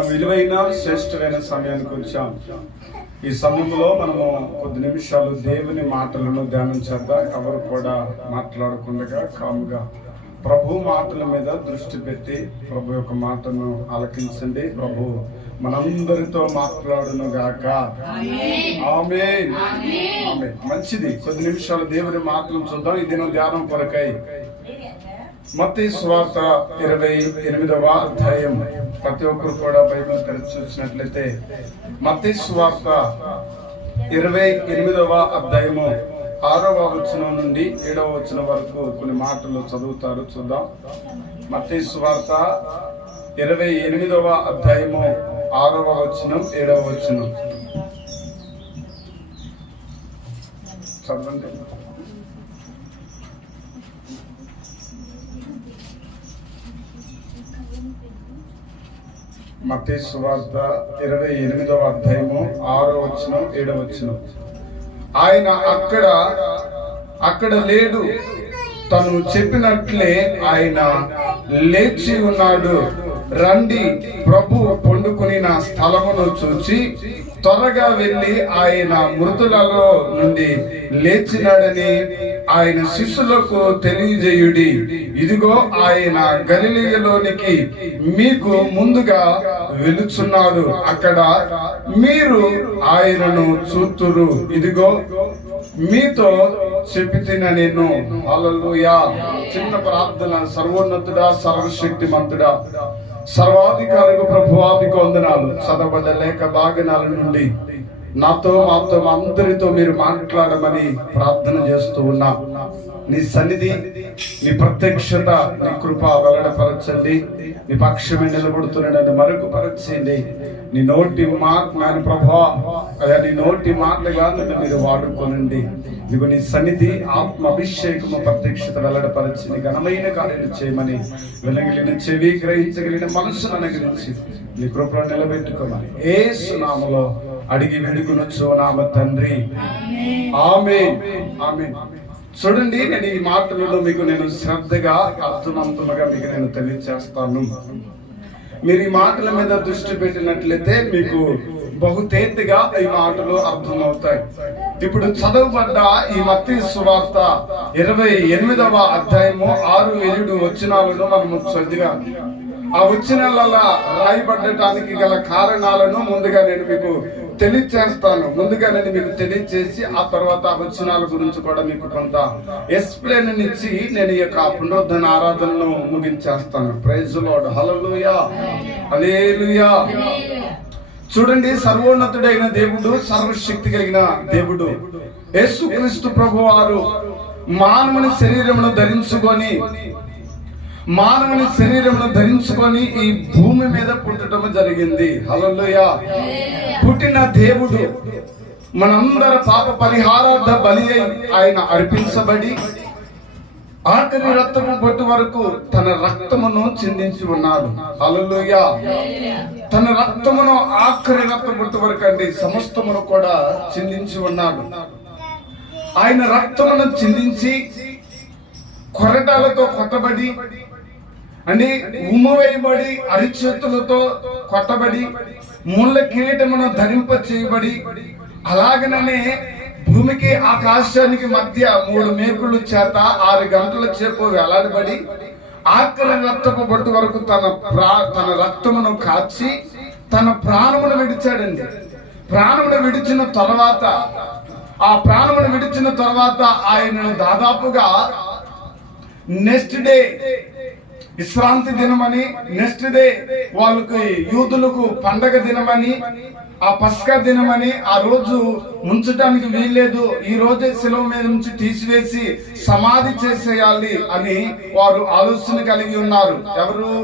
విలువైన శ్రేష్టమైన సమయానికి వచ్చాం. ఈ సమయంలో మనము కొద్ది నిమిషాలు దేవుని మాటలను ధ్యానం చేద్దాం. ఎవరు కూడా మాట్లాడకుండా కాముగా ప్రభు మాటల మీద దృష్టి పెట్టి ప్రభు యొక్క మాటను ఆలకించండి. ప్రభు మనందరితో మాట్లాడును గాక. ఆమేన్. ఆమేన్. మంచిది. కొద్ది నిమిషాలు దేవుని మాటలను చూద్దాం. ఈ దినం ధ్యానం కొరకై మత్తయి సువార్త 28వ అధ్యాయం. ప్రతి ఒక్కరు కూడా బైబిల్ తెరిచి చూసినట్లయితే మత్తయి సువార్త 28వ అధ్యాయము 6వ వచనం నుండి 7వ వచనం వరకు కొన్ని మాటలు చదువుతారు. చూద్దాం. మత్తయి సువార్త 28వ అధ్యాయము 6వ వచనం 7వ వచనం చదవండి. మత్తయి సువార్త 28వ అధ్యాయము 6వ వచనం 7వ వచనం. ఆయన అక్కడ లేడు, తను చెప్పినట్లే ఆయన లేచి ఉన్నాడు. రండి, ప్రభు పండుకుని నా స్థలమును చూచి త్వరగా వెళ్లి ఆయన మృతులలో నుండి లేచినాడని ఆయన శిష్యులకు తెలియజేయుడి. ఇదిగో ఆయన గలిలయలోనికి మీకు ముందుగా వెలుచున్నాడు, అక్కడ మీరు ఆయనను చూతురు. ఇదిగో మీతో చెప్పిన నేను. హల్లెలూయా. చిన్న ప్రార్థన. సర్వోన్నతుడా, సర్వశక్తిమంతుడా, సర్వాధికారికి ప్రభువాదికి వందనాలు. చదవబడ్డ లేఖ భాగనాల నుండి నాతో మాతో అందరితో మీరు మాట్లాడమని ప్రార్థన చేస్తూ ఉన్నా. నీ సన్నిధి, నీ ప్రత్యక్షత, నీ కృప వెల్లడపరచండి. నీ పక్షమే నిలబడుతున్నాడని మరుగుపరచండి. నీ నోటి మాట నాని ప్రభా, అదే నీ నోటి మాటగా నన్ను మీరు వాడుకోనండి. ఇదిగో నీ సన్నిధి, ఆత్మ అభిషేకము, ప్రత్యక్షత వెల్లడపరచి నీ ఘనమైన కార్యాలు చేయమని, వెలగిలిన చెవి, గ్రహించగలిగిన మనసును అనుగ్రహించి నీ కృపలో నిలబెట్టుకోమని యేసు నామములో అడిగి వేడుకొనుచు నామ తండ్రి. ఆమేన్. ఆమేన్. చూడండి, నేను ఈ మాటలలో మీకు నేను శ్రద్ధగా అర్థవంతముగా మీకు నేను తెలియజేస్తాను. మీరు ఈ మాటల మీద దృష్టి పెట్టినట్లయితే మీకు బహుతేతిగా ఈ మాటలు అర్థమవుతాయి. ఇప్పుడు చదవబడ్డ ఈ మత్తయి సువార్త 28వ అధ్యాయము 6-7 వచనాలను మనము చదివా. ఆ వచనాలలో రాయబడటానికి గల కారణాలను ముందుగా నేను మీకు తెలియచేస్తాను. ముందుగా నేను మీకు తెలియచేసి ఆ తర్వాత ఆ వచనాల గురించి కూడా మీకు కొంత ఎక్స్ప్లెయిన్ ఇచ్చి నేను ఈ యొక్క పునరుద్ధరణ ఆరాధనను ముగించేస్తాను. Praise lord. హల్లెలూయా. హల్లెలూయా. చూడండి, సర్వోన్నతుడైన దేవుడు, సర్వశక్తి కలిగిన దేవుడు యేసుక్రీస్తు ప్రభువారు మానవుని శరీరమును ధరించుకొని ఈ భూమి మీద పుట్టడం జరిగింది. హల్లెలూయా. పుట్టిన దేవుడు మనందరి పాప పరిహారార్థ బలి ఆయన అర్పించబడి ఆఖరి రక్తము బొట్టు వరకు తన రక్తమును చిందించి ఉన్నాడు. హల్లెలూయా. తన రక్తమును ఆఖరి రక్త బొట్టు వరకు అండి సమస్తమును కూడా చిందించి ఉన్నాడు. ఆయన రక్తమును చిందించి కొరటాలతో కొట్టబడి అని ఉమ్మవేయబడి అరిచేతులతో కొట్టబడి ముళ్ళ కిరీటమును ధరింప చేయబడి అలాగనే భూమికి ఆకాశానికి మధ్య 3 మేకుల చేత 6 గంటల చేపు వేలాడబడి ఆఖరి రక్తపు బొట్టు వరకు తన రక్తమును కాచి తన ప్రాణమును విడిచాడండి. ప్రాణమును విడిచిన తర్వాత ఆయనను దాదాపుగా నెక్స్ట్ డే విశ్రాంతి దినమని, నెక్స్ట్ డే వాళ్ళకి యూదులకు పండగ దినమని, ఆ పస్కా దినమని, ఆ రోజు ఉంచడానికి వీల్లేదు, ఈ రోజే శిలువ మీద నుంచి తీసివేసి సమాధి చేసేయాలి అని వారు ఆలోచన కలిగి ఉన్నారు. ఎవరు?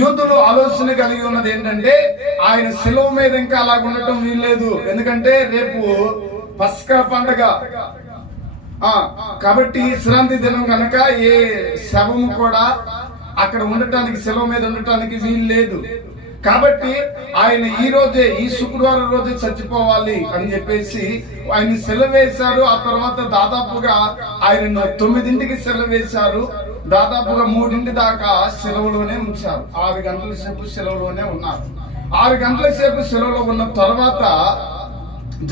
యూదులు ఆలోచన కలిగి ఉన్నది ఏంటంటే ఆయన శిలువ మీద ఇంకా అలాగ ఉండటం వీల్లేదు, ఎందుకంటే రేపు పస్కా పండగ కాబట్టి విశ్రాంతి దినం కనుక ఏ శవము కూడా అక్కడ ఉండటానికి, శిలువ మీద ఉండటానికి వీలు లేదు. కాబట్టి ఆయన ఈ శుక్రవారం రోజే చచ్చిపోవాలి అని చెప్పేసి ఆయన సెలవు వేశారు. ఆ తర్వాత దాదాపుగా ఆయన 9ంటికి సెలవు వేశారు. దాదాపుగా 3 దాకా సెలవులోనే ఉంచారు. 6 గంటల సేపు సెలవులోనే ఉన్నారు. 6 గంటల సేపు సెలవులో ఉన్న తర్వాత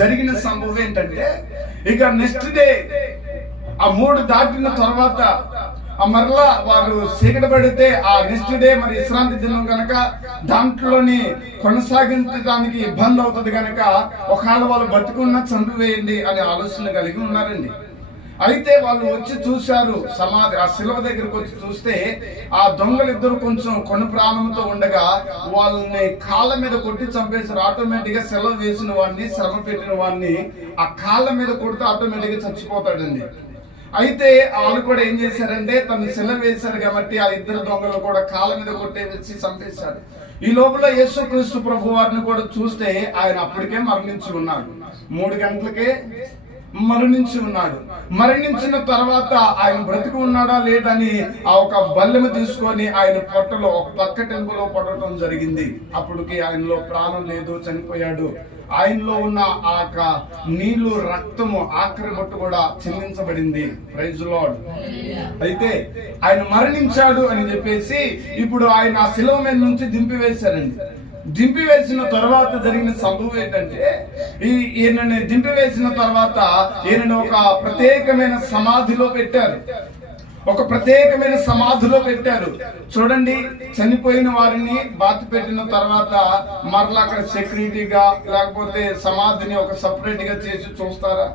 జరిగిన సంభవం ఏంటంటే, ఇక నెక్స్ట్ డే ఆ 3 దాటిన తర్వాత మరలా వారు చీకటి పడితే ఆ నెక్స్ట్ డే మరి విశ్రాంతి దినం కనుక దాంట్లోని కొనసాగించడానికి ఇబ్బంది అవుతుంది కనుక ఒకవేళ వాళ్ళు బతుకున్నా చంపివేయండి అనే ఆలోచన కలిగి ఉన్నారండి. అయితే వాళ్ళు వచ్చి చూశారు, సమాధి ఆ శిలువ దగ్గరకు వచ్చి చూస్తే ఆ దొంగలిద్దరు కొంచెం కొను ప్రాణంతో ఉండగా వాళ్ళని కాళ్ళ మీద కొట్టి చంపేశారు. ఆటోమేటిక్ గా సెలవు వేసిన వాడిని, శ్రమ పెట్టిన వాడిని ఆ కాళ్ళ మీద కొడితే ఆటోమేటిక్ గా చచ్చిపోతాడండి. అయితే వాళ్ళు కూడా ఏం చేశారంటే తను సెలవు వేశారు కాబట్టి ఆ 2 దొంగలు కూడా కాళ్ళ మీద కొట్టేసి చంపేశారు. ఈ లోపల యేసుక్రీస్తు ప్రభు వారిని కూడా చూస్తే ఆయన అప్పటికే మరణించి ఉన్నాడు. 3 గంటలకే మరణించి ఉన్నాడు. మరణించిన తర్వాత ఆయన బ్రతికి ఉన్నాడా లేదని ఆ ఒక బల్లెము తీసుకొని ఆయన పొట్టలో ఒక పక్క టెంపులో పడటం జరిగింది. అప్పటికి ఆయనలో ప్రాణం లేదు, చనిపోయాడు. ఆయనలో ఉన్న ఆ నీళ్లు, రక్తము, ఆఖరి బొట్టు కూడా చెల్లించబడింది. Praise lord. అయితే ఆయన మరణించాడు అని చెప్పేసి ఇప్పుడు ఆయన ఆ శిలువ మీద నుంచి దింపివేశారండి. దింపివేసిన తర్వాత జరిగిన సంభవం ఏంటంటే, ఈయనని దింపివేసిన తర్వాత ఈయనని ఒక ప్రత్యేకమైన సమాధిలో పెట్టారు. ఒక ప్రత్యేకమైన సమాధిలో పెట్టారు. చూడండి, చనిపోయిన వారిని బాతి పెట్టిన తర్వాత మరలా అక్కడ సెక్యూరిటీగా లేకపోతే సమాధిని ఒక సపరేట్ గా చేసి చూస్తారా?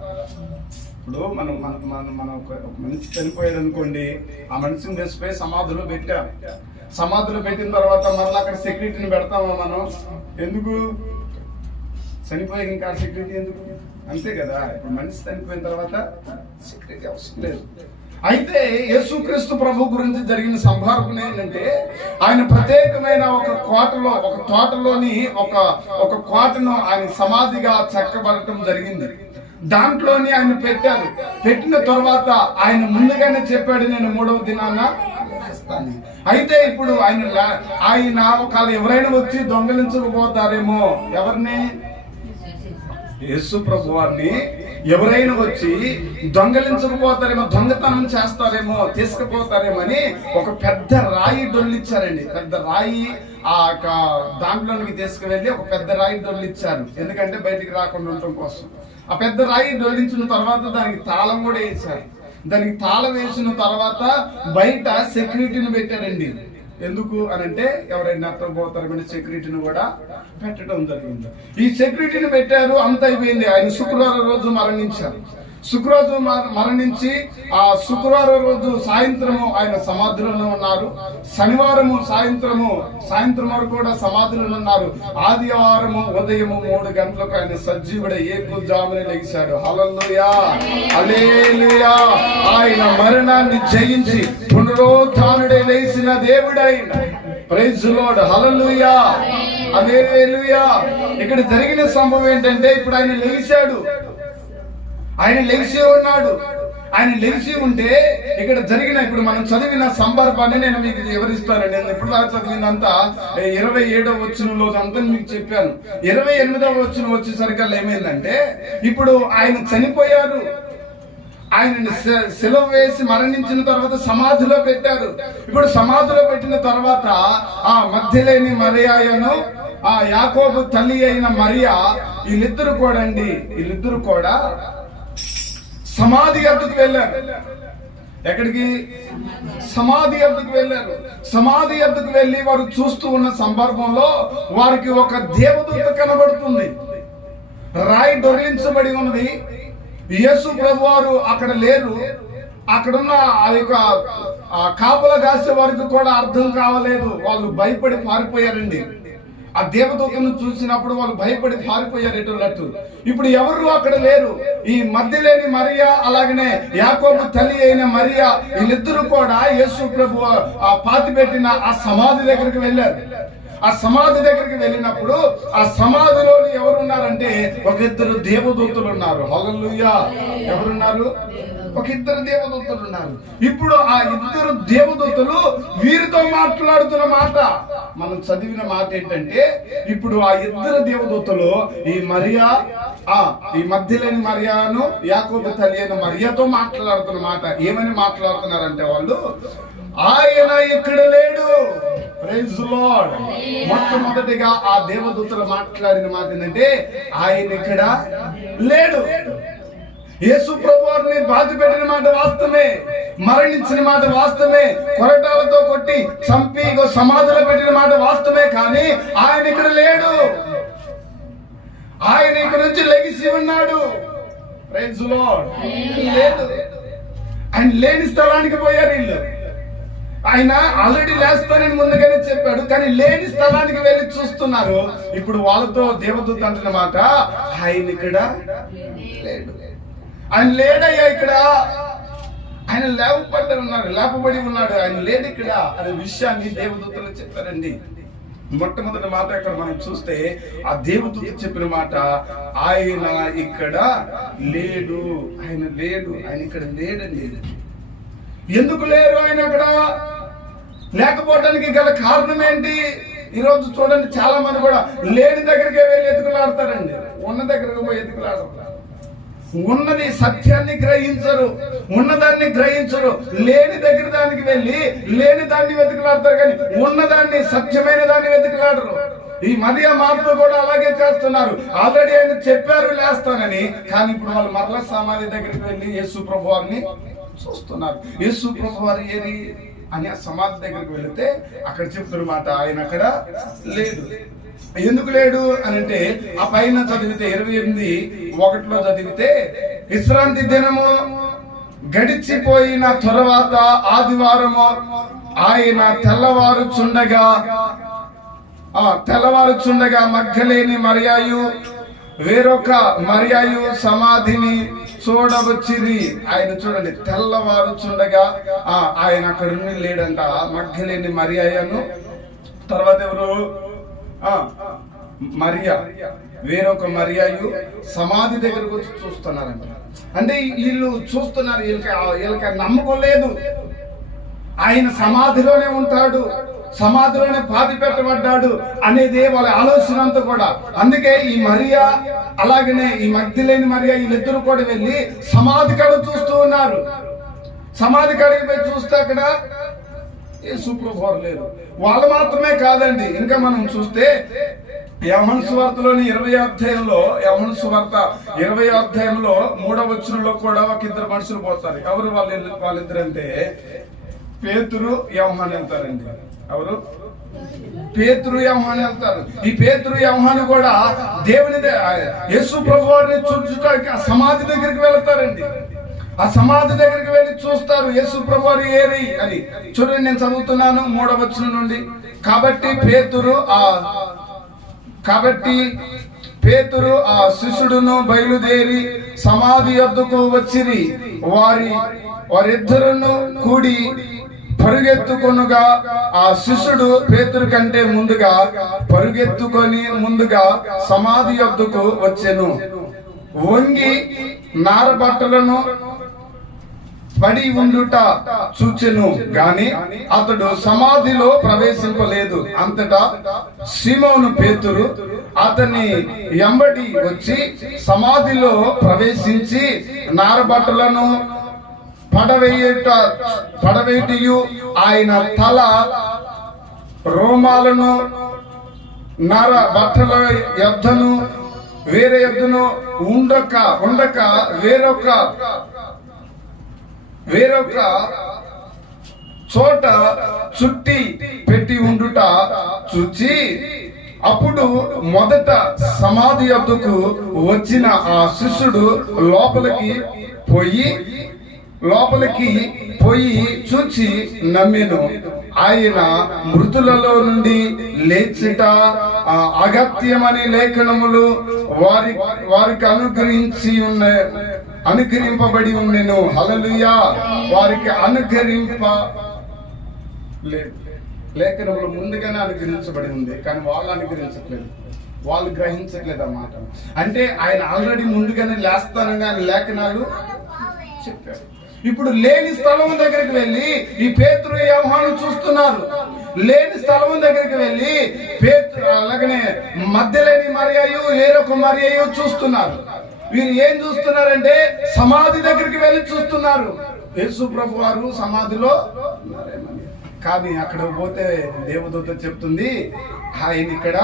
ఇప్పుడు మనం ఒక మనిషి చనిపోయాడు అనుకోండి, ఆ మనిషిని తెచ్చిపోయి సమాధిలో పెట్టాం. సమాధిలో పెట్టిన తర్వాత మరలా అక్కడ సెక్యూరిటీని పెడతామా మనం? ఎందుకు? చనిపోయి ఇంకా సెక్యూరిటీ ఎందుకు? అంతే కదా. ఇప్పుడు మనిషి చనిపోయిన తర్వాత సెక్యూరిటీ అవసరం లేదు. అయితే యేసుక్రీస్తు ప్రభు గురించి జరిగిన సంభాషణ ఏంటంటే, ఆయన ప్రత్యేకమైన ఒక కోటలో, ఒక తోటలోని ఒక కోటను ఆయన సమాధిగా చెక్కబడటం జరిగింది. దాంట్లోని ఆయన పెట్టారు. పెట్టిన తర్వాత ఆయన ముందుగానే చెప్పాడు, నేను 3వ దినాన చేస్తాను. అయితే ఇప్పుడు ఆయన ఒకవేళ ఎవరైనా వచ్చి దొంగలించకపోతారేమో, ఎవరిని? యేసు ప్రభు వారిని ఎవరైనా వచ్చి దొంగలించకపోతారేమో, దొంగతనం చేస్తారేమో, తీసుకుపోతారేమో అని ఒక పెద్ద రాయి డొల్లిచ్చారండి. పెద్ద రాయి ఆ దాంట్లోనికి తీసుకువెళ్ళి ఒక పెద్ద రాయి డొల్లిచ్చారు. ఎందుకంటే బయటికి రాకుండా ఉండటం కోసం. ఆ పెద్ద రాయి డొల్లించిన తర్వాత దానికి తాళం కూడా వేశారు. దానికి తాళం వేసిన తర్వాత బయట సెక్యూరిటీని పెట్టారండి. ఎందుకు అనంటే ఎవరైనా పోతారని సెక్యూరిటీని కూడా పెట్టడం జరిగింది. ఈ సెక్యూరిటీని పెట్టారు. అంత అయిపోయింది. ఆయన శుక్రవారం రోజు మరణించారు. శుక్రవారం మరణించి ఆ శుక్రవారం రోజు సాయంత్రము ఆయన సమాధిలోనే ఉన్నారు. శనివారము సాయంత్రం వరకు కూడా సమాధిలో ఉన్నారు. ఆదివారము ఉదయము 3 గంటలకు ఆయన సజీవుడ ఏకుజామునే లెగిశాడు. హల్లెలూయా, హల్లెలూయా. ఆయన మరణాన్ని జయించి పునరుత్థానుడై లేచిన దేవుడైన. ప్రైజ్ లార్డ్, హల్లెలూయా, హల్లెలూయా. ఇక్కడ జరిగిన సంభవం ఏంటంటే, ఇప్పుడు ఆయన లెగిశాడు. ఆయన లెగిసి ఉన్నాడు. ఆయన లెగిసి ఉంటే ఇక్కడ జరిగిన, ఇప్పుడు మనం చదివిన సందర్భాన్ని నేను మీకు వివరిస్తానండి. నేను ఇప్పుడు దాకా చదివినంతా 27వ వచనంలో అంతా మీకు చెప్పాను. 28వ వచనం వచ్చేసరికి ఏమైందంటే, ఇప్పుడు ఆయన చనిపోయారు. ఆయనని శిలువ వేసి మరణించిన తర్వాత సమాధిలో పెట్టారు. ఇప్పుడు సమాధిలో పెట్టిన తర్వాత ఆ మధ్యలేని మరియను, ఆ యాకోబు తల్లి అయిన మరియా, వీళ్ళిద్దరు కూడా సమాధి అద్దకు వెళ్ళారు. ఎక్కడికి? సమాధి అద్దకు వెళ్ళారు. సమాధి అద్దకు వెళ్ళి వారు చూస్తూ ఉన్న సందర్భంలో వారికి ఒక దేవదూత కనబడుతుంది. రాయి దొరిలించబడి ఉన్నది. యేసు ప్రభు వారు అక్కడ లేరు. అక్కడున్న ఆ యొక్క కాపలా కాసే వారికి కూడా అర్థం కావలేదు. వాళ్ళు భయపడి పారిపోయారండి. ఆ దేవదూతను చూసినప్పుడు వాళ్ళు భయపడి పారిపోయారు ఎటున్నట్టు. ఇప్పుడు ఎవరు అక్కడ లేరు. ఈ మధ్యలేని మరియా, అలాగనే యాకోబు తల్లి అయిన మరియా, వీళ్ళిద్దరూ కూడా యేసు ప్రభు పాతి పెట్టిన ఆ సమాధి దగ్గరికి వెళ్ళారు. ఆ సమాధి దగ్గరికి వెళ్ళినప్పుడు ఆ సమాధిలో ఎవరున్నారంటే ఒక 2 దేవదూతలు ఉన్నారు. హల్లెలూయా. ఎవరున్నారు? ఒక 2 దేవదూతలు ఉన్నారు. ఇప్పుడు ఆ 2 దేవదూతలు వీరితో మాట్లాడుతున్న మాట, మనం చదివిన మాట ఏంటంటే, ఇప్పుడు ఆ 2 దేవదూతలు ఈ మధ్యలేని మరియాను, యాకోబు తల్లి అయిన మరియాతో మాట్లాడుతున్న మాట. ఏమని మాట్లాడుతున్నారంటే, వాళ్ళు ఆయన ఇక్కడ లేడు. Praise lord. మొట్టమొదటిగా ఆ దేవదూతలు మాట్లాడిన మాట ఏంటంటే ఆయన ఇక్కడ లేడు. యేసు ప్రభువారిని బాధ పెట్టిన మాట వాస్తవమే, మరణించిన మాట వాస్తవమే, కొరటాలతో కొట్టి చంపి సమాధిలో పెట్టిన మాట వాస్తవమే, కానీ ఆయన ఇక్కడ లేడు. ఆయన ఇక్కడ నుంచి లెగిసి ఉన్నాడు. Praise lord. లేదు, ఆయన లేని స్థలానికి పోయారు వీళ్ళు. ఆయన ఆల్రెడీ లేస్తానని ముందుగానే చెప్పాడు, కానీ లేని స్థలానికి వెళ్ళి చూస్తున్నారు. ఇప్పుడు వాళ్ళతో దేవదూత అంటున్న మాట ఆయన ఇక్కడ లేడు. ఆయన లేడయ్యా ఇక్కడ, ఆయన లేపబడి ఉన్నాడు, ఆయన లేడు ఇక్కడ అనే విషయాన్ని దేవదూతలు చెప్పారండి. మొట్టమొదటి మాట ఇక్కడ మనం చూస్తే ఆ దేవదూత చెప్పిన మాట ఆయన ఇక్కడ లేడు. ఆయన లేడు, ఆయన ఇక్కడ లేడండి. ఎందుకు లేరు ఆయన అక్కడ? లేకపోవడానికి గల కారణం ఏంటి? ఈరోజు చూడండి, చాలా మంది కూడా లేని దగ్గరికి వెళ్ళి ఎతుకులాడతారండి, ఉన్న దగ్గరకు పోయి ఎతుకులాడరు. ఉన్నది సత్యాన్ని గ్రహించరు, ఉన్నదాన్ని గ్రహించరు. లేని దగ్గర దానికి వెళ్ళి లేని దాన్ని వెతుకులాడతారు, కానీ ఉన్నదాన్ని సత్యమైన దాన్ని వెతుకులాడరు. ఈ మరియ మాటతో కూడా అలాగే చేస్తున్నారు. ఆల్రెడీ ఆయన చెప్పారు లేస్తానని, కానీ ఇప్పుడు వాళ్ళు మరలా సమాధి దగ్గరికి వెళ్ళి యేసు ప్రభువారిని చూస్తున్నారు. యేసు ప్రభువారు ఏరి అని ఆ సమాధి దగ్గరికి వెళితే అక్కడ చెప్తున్న మాట ఆయన అక్కడ లేడు. ఎందుకు లేడు అని అంటే ఆ పైన చదివితే 28:1 చదివితే, విశ్రాంతి దినము గడిచిపోయిన తరువాత ఆదివారము ఆయన తెల్లవారుచుండగా మగ్దలేని మరియయు వేరొక మరియయు సమాధిని చూడవచ్చిరి. ఆయన చూడండి, తెల్లవారుచుండగా ఆయన అక్కడ లేడంట. మగ్దలేని మరియను, తర్వాత ఎవరు? మరియా, వేరొక మరియయు సమాధి దగ్గరకు వచ్చి చూస్తున్నారంట. అంటే వీళ్ళు చూస్తున్నారు, వీళ్ళకి నమ్మకం లేదు. ఆయన సమాధిలోనే ఉంటాడు, సమాధిలోనే పాతి పెట్టబడ్డాడు అనేది వాళ్ళ ఆలోచన అంతా కూడా. అందుకే ఈ మరియా అలాగనే ఈ మగ్దలేని మరియా వీళ్ళిద్దరూ కూడా వెళ్ళి సమాధి కాడ చూస్తూ ఉన్నారు. సమాధి కాడికి పోయి చూస్తే అక్కడ యేసు ప్రభువారు లేరు. వాళ్ళు మాత్రమే కాదండి, ఇంకా మనం చూస్తే యోహాను సువార్తలోని 20వ అధ్యాయంలో, యోహాను సువార్త 20వ అధ్యాయంలో 3వ వచనంలో కూడా ఒక ఇద్దరు మనుషులు పోతారు. ఎవరు వాళ్ళిద్దరంటే పేతురు, యోహాను వెళ్తారండి. ఎవరు? పేతురు, యోహాను వెళ్తారు. ఈ పేతురు, యోహాను కూడా దేవుని యేసు ప్రభువారిని చూడడానికి ఆ సమాధి దగ్గరికి వెళ్తారండి. ఆ సమాధి దగ్గరికి వెళ్ళి చూస్తారు యేసు ప్రభువారు ఏరి అని. చూడండి, నేను చదువుతున్నాను 3వ వచనం నుండి. కాబట్టి పేతురు ఆ శిష్యుడును బయలుదేరి సమాధి యొద్దకు వచ్చిరి. వారిద్దరును కూడి పరుగెత్తుకొనుగా ఆ శిష్యుడు పేతురు కంటే ముందుగా సమాధి యొద్దకు వచ్చెను. వంగి నారబట్టలను పడి ఉండుట చూచెను, గాని అతడు సమాధిలో ప్రవేశింపలేదు. అంతటా సీమోను పేతురు అతని ఎంబడి వచ్చి సమాధిలో ప్రవేశించి నారబట్టలను పడవేటియు ఆయన తల రోమాలను నర బట్టల యొద్దను వేరే యొద్దను ఉండక వేరొక చోట చుట్టి పెట్టి ఉండుట చూచి, అప్పుడు మొదట సమాధి యొద్దకు వచ్చిన ఆ శిష్యుడు లోపలికి పోయి చూచి నమ్మెను. ఆయన మృతులలో నుండి లేచిట అగత్యమని లేఖనములు వారికి అనుగ్రహింపబడి ఉండెను. హల్లెలూయా. వారికి లేఖనములు ముందుగానే అనుగ్రహించబడి ఉంది, కానీ వాళ్ళు అనుగ్రహించట్లేదు, వాళ్ళు గ్రహించట్లేదు అన్నమాట. అంటే ఆయన ఆల్రెడీ ముందుగానే లేస్తానని ఆయన లేఖనాలు చెప్పారు. ఇప్పుడు లేని స్థలం దగ్గరికి వెళ్ళి ఈ పేతురు, యోహాను చూస్తున్నారు. లేని స్థలం దగ్గరికి వెళ్ళి పేతురు అలాగనే మధ్యలేని మరియయు వేరొక మరియయు చూస్తున్నారు. వీరు ఏం చూస్తున్నారంటే సమాధి దగ్గరికి వెళ్ళి చూస్తున్నారు. యేసు ప్రభువారు సమాధిలో ఉన్నారేమని. కానీ అక్కడ పోతే దేవదూత చెప్తుంది ఆయన ఇక్కడ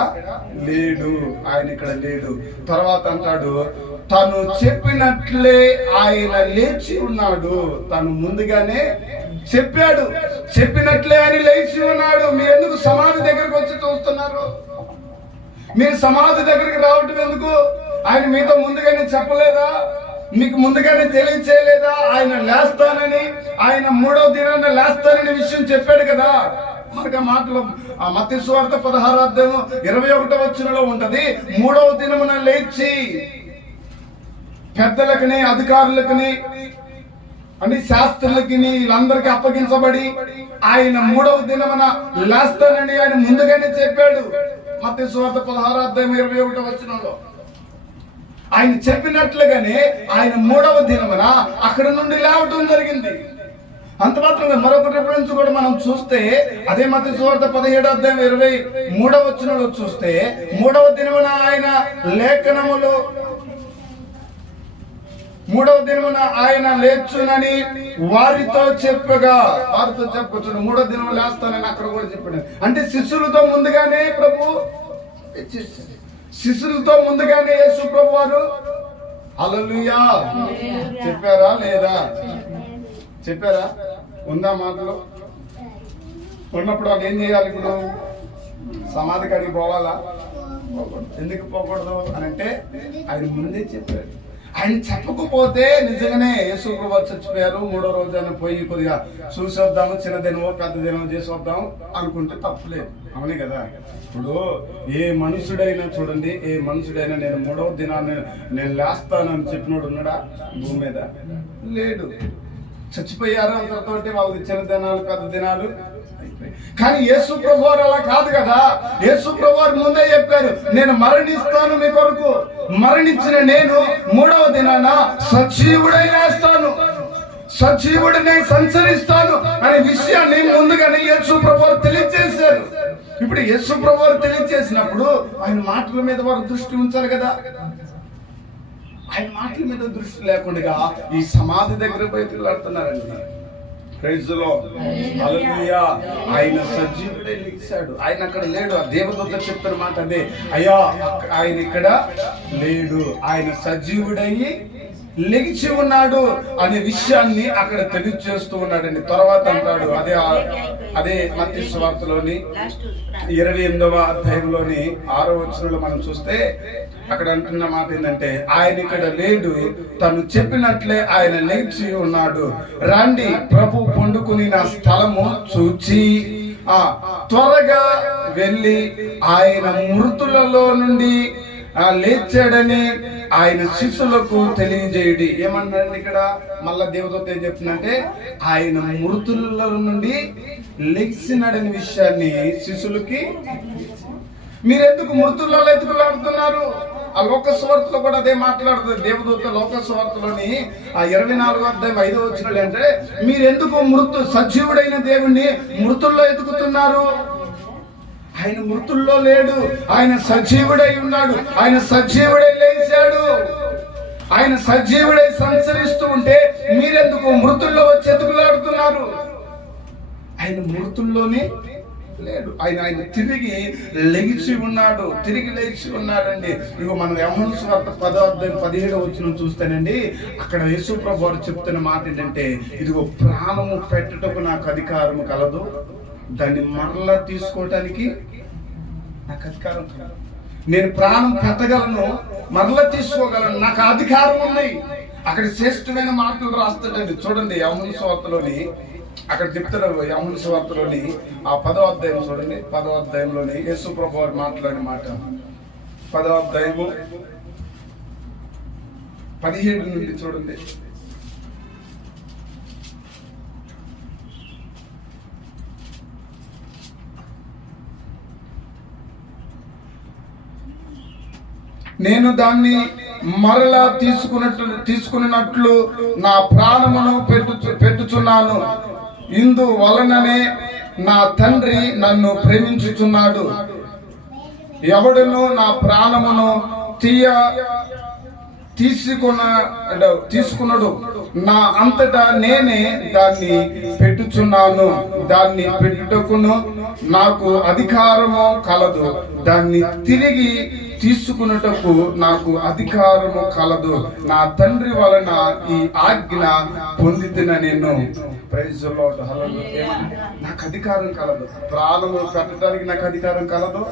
లేడు, ఆయన ఇక్కడ లేడు. తర్వాత అంటాడు తను చెప్పినట్లే ఆయన లేచి ఉన్నాడు. తను ముందుగానే చెప్పాడు, చెప్పినట్లే ఆయన లేచి ఉన్నాడు. మీరు ఎందుకు సమాధి దగ్గరకు వచ్చి చూస్తున్నారు? మీరు సమాధి దగ్గరికి రావటం ఎందుకు? ఆయన మీతో ముందుగానే చెప్పలేదా? మీకు ముందుగానే తెలియచేయలేదా? ఆయన లేస్తానని, ఆయన 3వ దినాన లేస్తానని విషయం చెప్పాడు కదా. మనకి ఆ మాటలు మత్తయి సువార్త 16వ అధ్యాయం 21వ వచనంలో ఉంటది. 3వ దినమున లేచి పెద్దలకని, అధికారులకని, అంటే శాస్త్రులకి, వీళ్ళందరికీ అప్పగించబడి ఆయన 3వ దినమున లేస్తానని ఆయన ముందుగానే చెప్పాడు. మత్తయి సువార్త 16వ అధ్యాయం 21వ వచనంలో ఆయన చెప్పినట్లుగానే ఆయన 3వ దినమున అక్కడ నుండి లేవటం జరిగింది. అంత మాత్రమే మరొక రిఫరెన్స్ కూడా మనం చూస్తే అదే మత్తయి సువార్త 17వ అధ్యాయం 23వ వచనంలో చూస్తే 3వ దినమున ఆయన లేఖనములు 3వ దినమున ఆయన లేచునని వారితో చెప్పగా, వారితో చెప్పొచ్చు 3వ దినమున లేస్తానని అక్కడ కూడా చెప్పాడు. అంటే శిష్యులతో ముందుగానే ప్రభు, శిష్యులతో ముందుగానే యేసు ప్రభు వారు హల్లెలూయా చెప్పారా లేదా? చెప్పారా? ఉందా మాటలు? ఉన్నప్పుడు వాళ్ళు ఏం చేయాలి? ఇప్పుడు సమాధి కాడికి పోవాలా? ఎందుకు పోకూడదు అని అంటే ఆయన ముందే చెప్పారు. ఆయన చెప్పకపోతే నిజంగానే యేసు ప్రభు చచ్చిపోయారు, 3వ రోజు అని పోయి కొద్దిగా చూసి వద్దాము, చిన్న దినమో పెద్ద దినమో చేసి వద్దాం అనుకుంటే తప్పులేదు. అవునే కదా? ఇప్పుడు ఏ మనుషుడైనా చూడండి, ఏ మనుషుడైనా నేను 3వ దినాన్ని నేను లేస్తాను అని చెప్పినోడు ఉన్నాడా భూమి మీద? లేడు. చచ్చిపోయారు అంతతోటి వాళ్ళకి చిన్న దినాలు పెద్ద దినాలు. కానీ యేసు ప్రభు వారు అలా కాదు కదా. యేసు ప్రభు వారు ముందే చెప్పారు, నేను మరణిస్తాను మీ కొరకు, మరణించిన నేను 3వ దినాన సజీవుడై లేస్తాను, సజీవుడిని సంచరిస్తాను అనే విషయాన్ని ముందుగానే యేసు ప్రభు వారు తెలియజేశారు. ఇప్పుడు యేసు ప్రభు వారు తెలియజేసినప్పుడు ఆయన మాటల మీద వారు దృష్టి ఉంచారు కదా. ఆయన మాటల మీద దృష్టి లేకుండా ఈ సమాధి దగ్గర బయటలాడుతున్నారండి. ప్రైజ్ లార్డ్, హల్లెలూయా. ఆయన సజీవుడై లేచాడు. ఆయన అక్కడ లేడు. ఆ దేవదూత చెప్తున్న మాట అదే, అయ్యా ఆయన ఇక్కడ లేడు, ఆయన సజీవుడై లెగిచి ఉన్నాడు అనే విషయాన్ని అక్కడ తెలియజేస్తూ ఉన్నాడండి. తర్వాత అంటాడు అదే మత్తయి సువార్తలోని 28వ అధ్యాయంలోని 6వ వచనంలో మనం చూస్తే అక్కడ అంటున్న మాట ఏంటంటే, ఆయన ఇక్కడ లేడు, తను చెప్పినట్లే ఆయన లేచి ఉన్నాడు. రండి, ప్రభు పండుకుని నా స్థలము చూచి త్వరగా వెళ్ళి ఆయన మృతులలో నుండి లేచాడని ఆయన శిష్యులకు తెలియజేయడి. ఏమన్నాడు ఇక్కడ? మళ్ళా దేవదూత ఏం చెప్తుందంటే ఆయన మృతుల నుండి లెగిసినాడని విషయాన్ని శిష్యులకి. మీరెందుకు మృతులలో ఎదుగులాడుతున్నారు? ఆ లోక సువార్తలో కూడా అదే మాట్లాడుతుంది దేవదూత. లోక సువార్తలోని 24వ అధ్యాయం 5వ వచనంలో అంటే, మీరెందుకు సజీవుడైన దేవుణ్ణి మృతుల్లో ఎదుగుతున్నారు? ఆయన మృతుల్లో లేడు, ఆయన సజీవుడై ఉన్నాడు, ఆయన సజీవుడై లేచాడు, ఆయన సజీవుడై సంచరిస్తూ ఉంటే మీరెందుకు మృతుల్లో వచ్చి ఎదుగులాడుతున్నారు? ఆయన మృతుల్లోనే లేడు, ఆయన తిరిగి లెగిచి ఉన్నాడు, తిరిగి లేచి ఉన్నాడండి. ఇగో మనం యోహాను సువార్త 10వ అధ్యాయం 17వ వచనం చూస్తేనండి, అక్కడ యేసు ప్రభు వారు చెప్తున్న మాట ఏంటంటే, ఇదిగో ప్రాణము పెట్టుటకు నాకు అధికారం కలదు, దాన్ని మరలా తీసుకోవటానికి నాకు అధికారం కలదు. నేను ప్రాణం పెట్టగలను, మరలా తీసుకోగలను, నాకు అధికారం ఉంది. అక్కడ శ్రేష్టమైన మాటలు రాస్తాడండి. చూడండి యోహాను సువార్తలోని అక్కడ చెప్తారు, యోహాను సువార్తలోని 10వ అధ్యాయం చూడండి. 10వ అధ్యాయంలోని యేసు ప్రభు వారు మాట్లాడిన మాట 10వ అధ్యాయము 17 నుండి చూడండి. నేను దాన్ని మరలా తీసుకున్నట్లు నా ప్రాణమును పెట్టుచున్నాను. ఇందు వలననే నా తండ్రి నన్ను ప్రేమించుచున్నాడు. ఎవడును నా ప్రాణమును తీసుకున్నాడు, నా అంతటా నేనే దాన్ని పెట్టుచున్నాను, దాన్ని పెట్టుటకును నాకు అధికారము కలదు, దాన్ని తిరిగి తీసుకున్నటకు నాకు అధికారము కలదు. నా తండ్రి వలన ఈ ఆజ్ఞ పొందితిన నేను. Praise the Lord. హల్లెలూయా. నాకు అధికారం కలదు, ప్రాణము పెట్టడానికి నాకు అధికారం కలదు,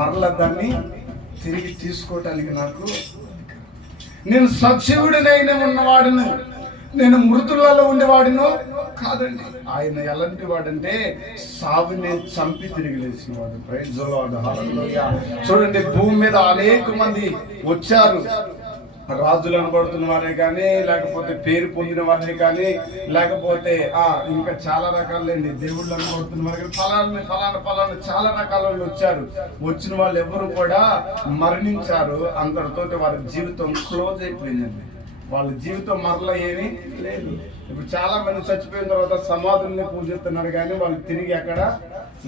మరలా దాన్ని తిరిగి తీసుకోవటానికి నాకు. నేను సజీవుడినైనా ఉన్నవాడును, నేను మృతులలో ఉండేవాడును కాదండి. ఆయన ఎలాంటి వాడంటే సావుని చంపి తిరిగి లేచిన వాడు. Praise the Lord. హల్లెలూయా. చూడండి, భూమి మీద అనేక మంది వచ్చారు, రాజులు అనబడుతున్న వారే కానీ, లేకపోతే పేరు పొందిన వారే కానీ, లేకపోతే ఇంకా చాలా రకాలండి దేవుళ్ళు అనబడుతున్న వారు కానీ, ఫలానా చాలా రకాల వాళ్ళు వచ్చారు. వచ్చిన వాళ్ళు ఎవరు కూడా మరణించారు. అంతటితోటి వారి జీవితం క్లోజ్ అయిపోయిందండి. వాళ్ళ జీవితం మరలా ఏమీ లేదు. ఇప్పుడు చాలా మంది చచ్చిపోయిన తర్వాత సమాధుల్ని పూజిస్తున్నారు కానీ వాళ్ళు తిరిగి ఎక్కడ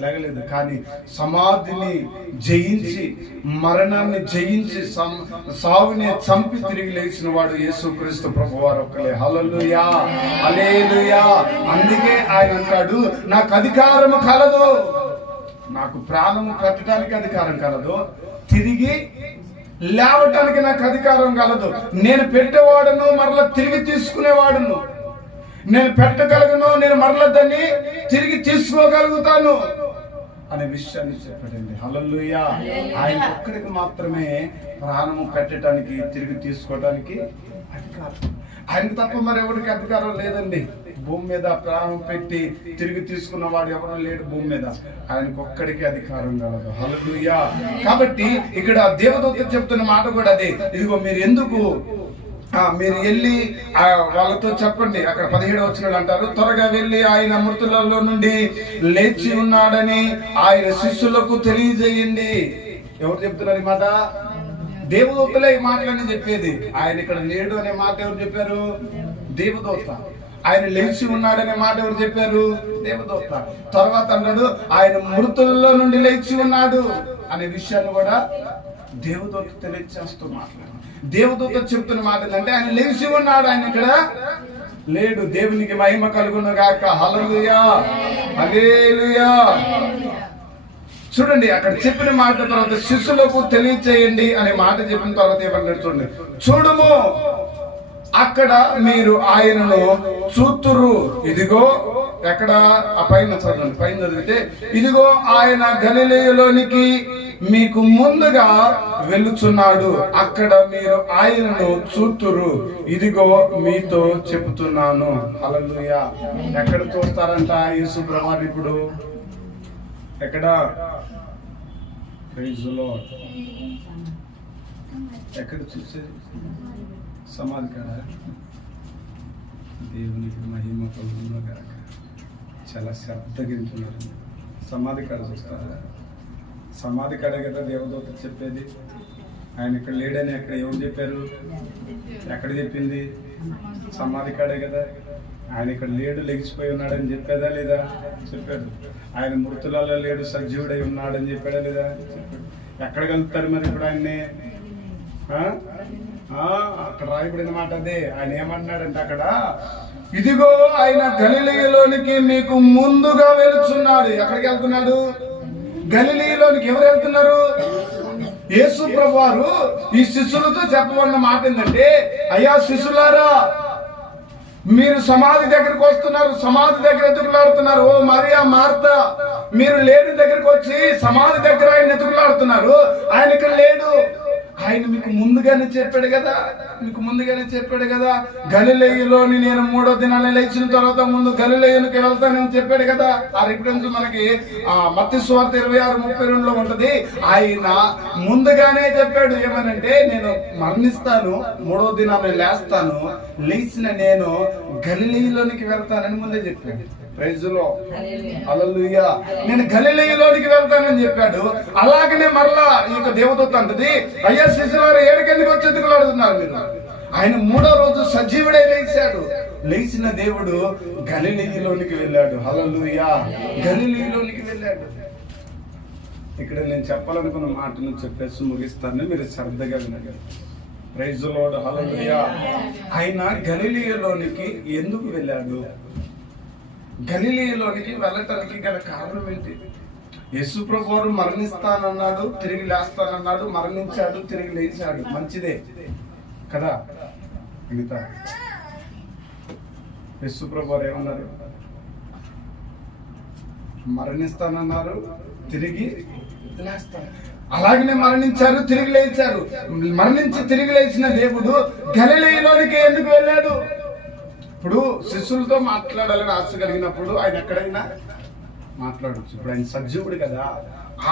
లేగలేదు. కానీ సమాధిని జయించి, మరణాన్ని జయించి, సావుని చంపి తిరిగి లేచిన వాడు యేసుక్రీస్తు ప్రభువారు ఒక్కలే. హల్లెలూయా, హల్లెలూయా. అందుకే ఆయన అంటాడు, నాకు అధికారము కలదు, నాకు ప్రాణము కట్టడానికి అధికారం కలదు, తిరిగి లేవటానికి నాకు అధికారం కలదు. నేను పెట్టేవాడును, మరలా తిరిగి తీసుకునేవాడును. నేను పెట్టగలను, నేను మరలా దాన్ని తిరిగి తీసుకోగలుగుతాను అనే విషయాన్ని చెప్పండి. హల్లెలూయా. ఆయన ఒక్కడికి మాత్రమే ప్రాణము పెట్టడానికి, తిరిగి తీసుకోవడానికి అధికారం. ఆయనకు తప్ప మరి ఎవరికి అధికారం లేదండి. భూమి మీద ప్రాణం పెట్టి తిరిగి తీసుకున్న వాడు ఎవరు లేడు భూమి మీద. ఆయనకు ఒక్కడికి అధికారం కలదు. హల్లెలూయా. కాబట్టి ఇక్కడ దేవదూత చెప్తున్న మాట కూడా అదే. ఇదిగో మీరు వెళ్ళి వాళ్ళతో చెప్పండి. అక్కడ 17వ వచనంలో అంటారు, త్వరగా వెళ్ళి ఆయన మృతులలో నుండి లేచి ఉన్నాడని ఆయన శిష్యులకు తెలియజేయండి. ఎవరు చెప్తున్నారు ఈ మాట? దేవదూతలే ఈ మాటలన్నీ చెప్పేది. ఆయన ఇక్కడ లేడు అనే మాట ఎవరు చెప్పారు? దేవదూత. ఆయన లేచి ఉన్నాడనే మాట ఎవరు చెప్పారు? దేవదూత. తర్వాత అన్నాడు ఆయన మృతుల్లో నుండి లేచి ఉన్నాడు అనే విషయాన్ని కూడా దేవదూత తెలియజేస్తూ మాట్లాడు. దేవదూత చెప్తున్న మాట ఏంటంటే ఆయన లేచి ఉన్నాడు, ఆయన ఇక్కడ లేడు. దేవునికి మహిమ కలుగును గాక. హల్లెలూయా, హల్లెలూయా. చూడండి, అక్కడ చెప్పిన మాట తర్వాత శిష్యులకు తెలియచేయండి అనే మాట చెప్పిన తర్వాత ఏమన్నాడు చూడండి, చూడుము అక్కడ మీరు ఆయనను చూతురు. ఇదిగో, ఎక్కడ ఆ పైన చదవండి, పైన చదివితే, ఇదిగో ఆయన గలిలయలోనికి మీకు ముందుగా వెళ్ళుచున్నాడు, అక్కడ మీరు ఆయనను చూతురు, ఇదిగో మీతో చెబుతున్నాను. హల్లెలూయా. ఎక్కడ చూస్తారంట యేసు ప్రభువు? ఇప్పుడు ఎక్కడ? Praise the lord. ఎక్కడ చూసేది? సమాధి కాడ. దేవునికి మహిమ కలుగును గాక. చాలా శ్రద్ధగించున్నారు. సమాధి కాడ చూస్తారా? సమాధి కాడ కదా దేవదూత చెప్పేది. ఆయన ఇక్కడ లేడని ఎక్కడ ఎవరు చెప్పారు? ఎక్కడ చెప్పింది? సమాధి కాడే కదా. ఆయన ఇక్కడ లేడు, లెగిసిపోయి ఉన్నాడని చెప్పేదా లేదా? చెప్పాడు. ఆయన మృతులలో లేడు, సజీవుడై ఉన్నాడని చెప్పాడా లేదా? చెప్పాడు. ఎక్కడ కలుపుతారు మరి ఇప్పుడు ఆయన్ని? అక్కడ రాయబడిన మాట అదే. ఆయన ఏమన్నాడంటే అక్కడ, ఇదిగో ఆయన గలిలయలోనికి మీకు ముందుగా వెళుచున్నాడు. ఎక్కడికి వెళ్తున్నాడు? గలిలయలోనికి. ఎవరు వెళ్తున్నారు? యేసు ప్రభువారు ఈ శిష్యులతో చెప్పబడిన మాట ఏంటంటే, అయ్యా శిష్యులారా, మీరు సమాధి దగ్గరకు వస్తున్నారు, సమాధి దగ్గర ఎదుగులాడుతున్నారు. ఓ మరియా, మార్తా, మీరు లేని దగ్గరకు వచ్చి సమాధి దగ్గర ఆయన ఎదుగులాడుతున్నారు. ఆయన ఇక్కడ లేడు. ఆయన మీకు ముందుగానే చెప్పాడు కదా, గలిలయలోని నేను 3వ దినాన్ని లేచిన తర్వాత ముందు గలిలయకి వెళ్తానని చెప్పాడు కదా. ఆ రిఫరెన్స్ మనకి మత్తయి సువార్త 26:32లో ఉంటది. ఆయన ముందుగానే చెప్పాడు ఏమనంటే, నేను మరణిస్తాను, 3వ దినాన్ని లేస్తాను, లేచిన నేను గలిలయలోనికి వెళ్తానని ముందే చెప్పాడు. Praise the Lord. హల్లెలూయా. నేను గలిలయలోనికి వెళ్తానని చెప్పాడు. అలాగనే మరలా ఈ దేవదూత అంటది, అయ్యా శిష్యులారా, ఏడుకెందుకు వచ్చి ఎదుగులాడుతున్నారు మీరు? ఆయన 3వ రోజు సజీవుడై లేచాడు. లేచిన దేవుడు గలిలయలోనికి వెళ్ళాడు. హల్లెలూయా. గలిలయలోనికి వెళ్ళాడు. ఇక్కడ నేను చెప్పాలనుకున్న మాటను చెప్పేసి ముగిస్తాను, మీరు శ్రద్ధగా వినగలరు. Praise the Lord. హల్లెలూయా. ఆయన గలిలయలోనికి ఎందుకు వెళ్ళాడు? గలిలయలోనికి వెళ్ళటానికి గల కారణం ఏంటి? యేసు ప్రభువారు మరణిస్తానన్నాడు, తిరిగి లేస్తానన్నాడు, మరణించాడు, తిరిగి లేచాడు, మంచిదే కదా. మిగతా యేసు ప్రభువారు ఏమన్నారు? మరణిస్తానన్నారు, తిరిగి లేస్తారు. అలాగనే మరణించారు, తిరిగి లేచారు. మరణించి తిరిగి లేచిన దేవుడు గలిలయలోనికి ఎందుకు వెళ్ళాడు? ఇప్పుడు శిష్యులతో మాట్లాడాలని ఆశ కలిగినప్పుడు ఆయన ఎక్కడైనా మాట్లాడచ్చు. ఇప్పుడు ఆయన సజీవుడు కదా,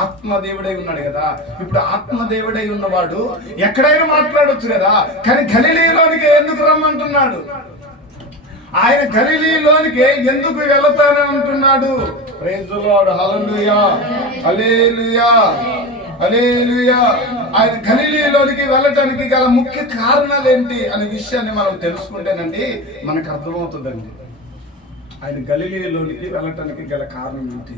ఆత్మదేవుడై ఉన్నాడు కదా. ఇప్పుడు ఆత్మదేవుడై ఉన్నవాడు ఎక్కడైనా మాట్లాడొచ్చు కదా. కానీ గలిలయలోనికి ఎందుకు రమ్మంటున్నాడు? ఆయన గలిలయలోనికి ఎందుకు వెళతానని అంటున్నాడు? ప్రైజ్ ది లార్డ్, హల్లెలూయా, హల్లెలూయా, హల్లెలూయా. ఆయన గలిలయలోనికి వెళ్ళటానికి గల ముఖ్య కారణాలు ఏంటి అనే విషయాన్ని మనం తెలుసుకుంటేనండి మనకు అర్థమవుతుందండి. ఆయన గలిలయలోనికి వెళ్ళటానికి గల కారణం ఏంటి?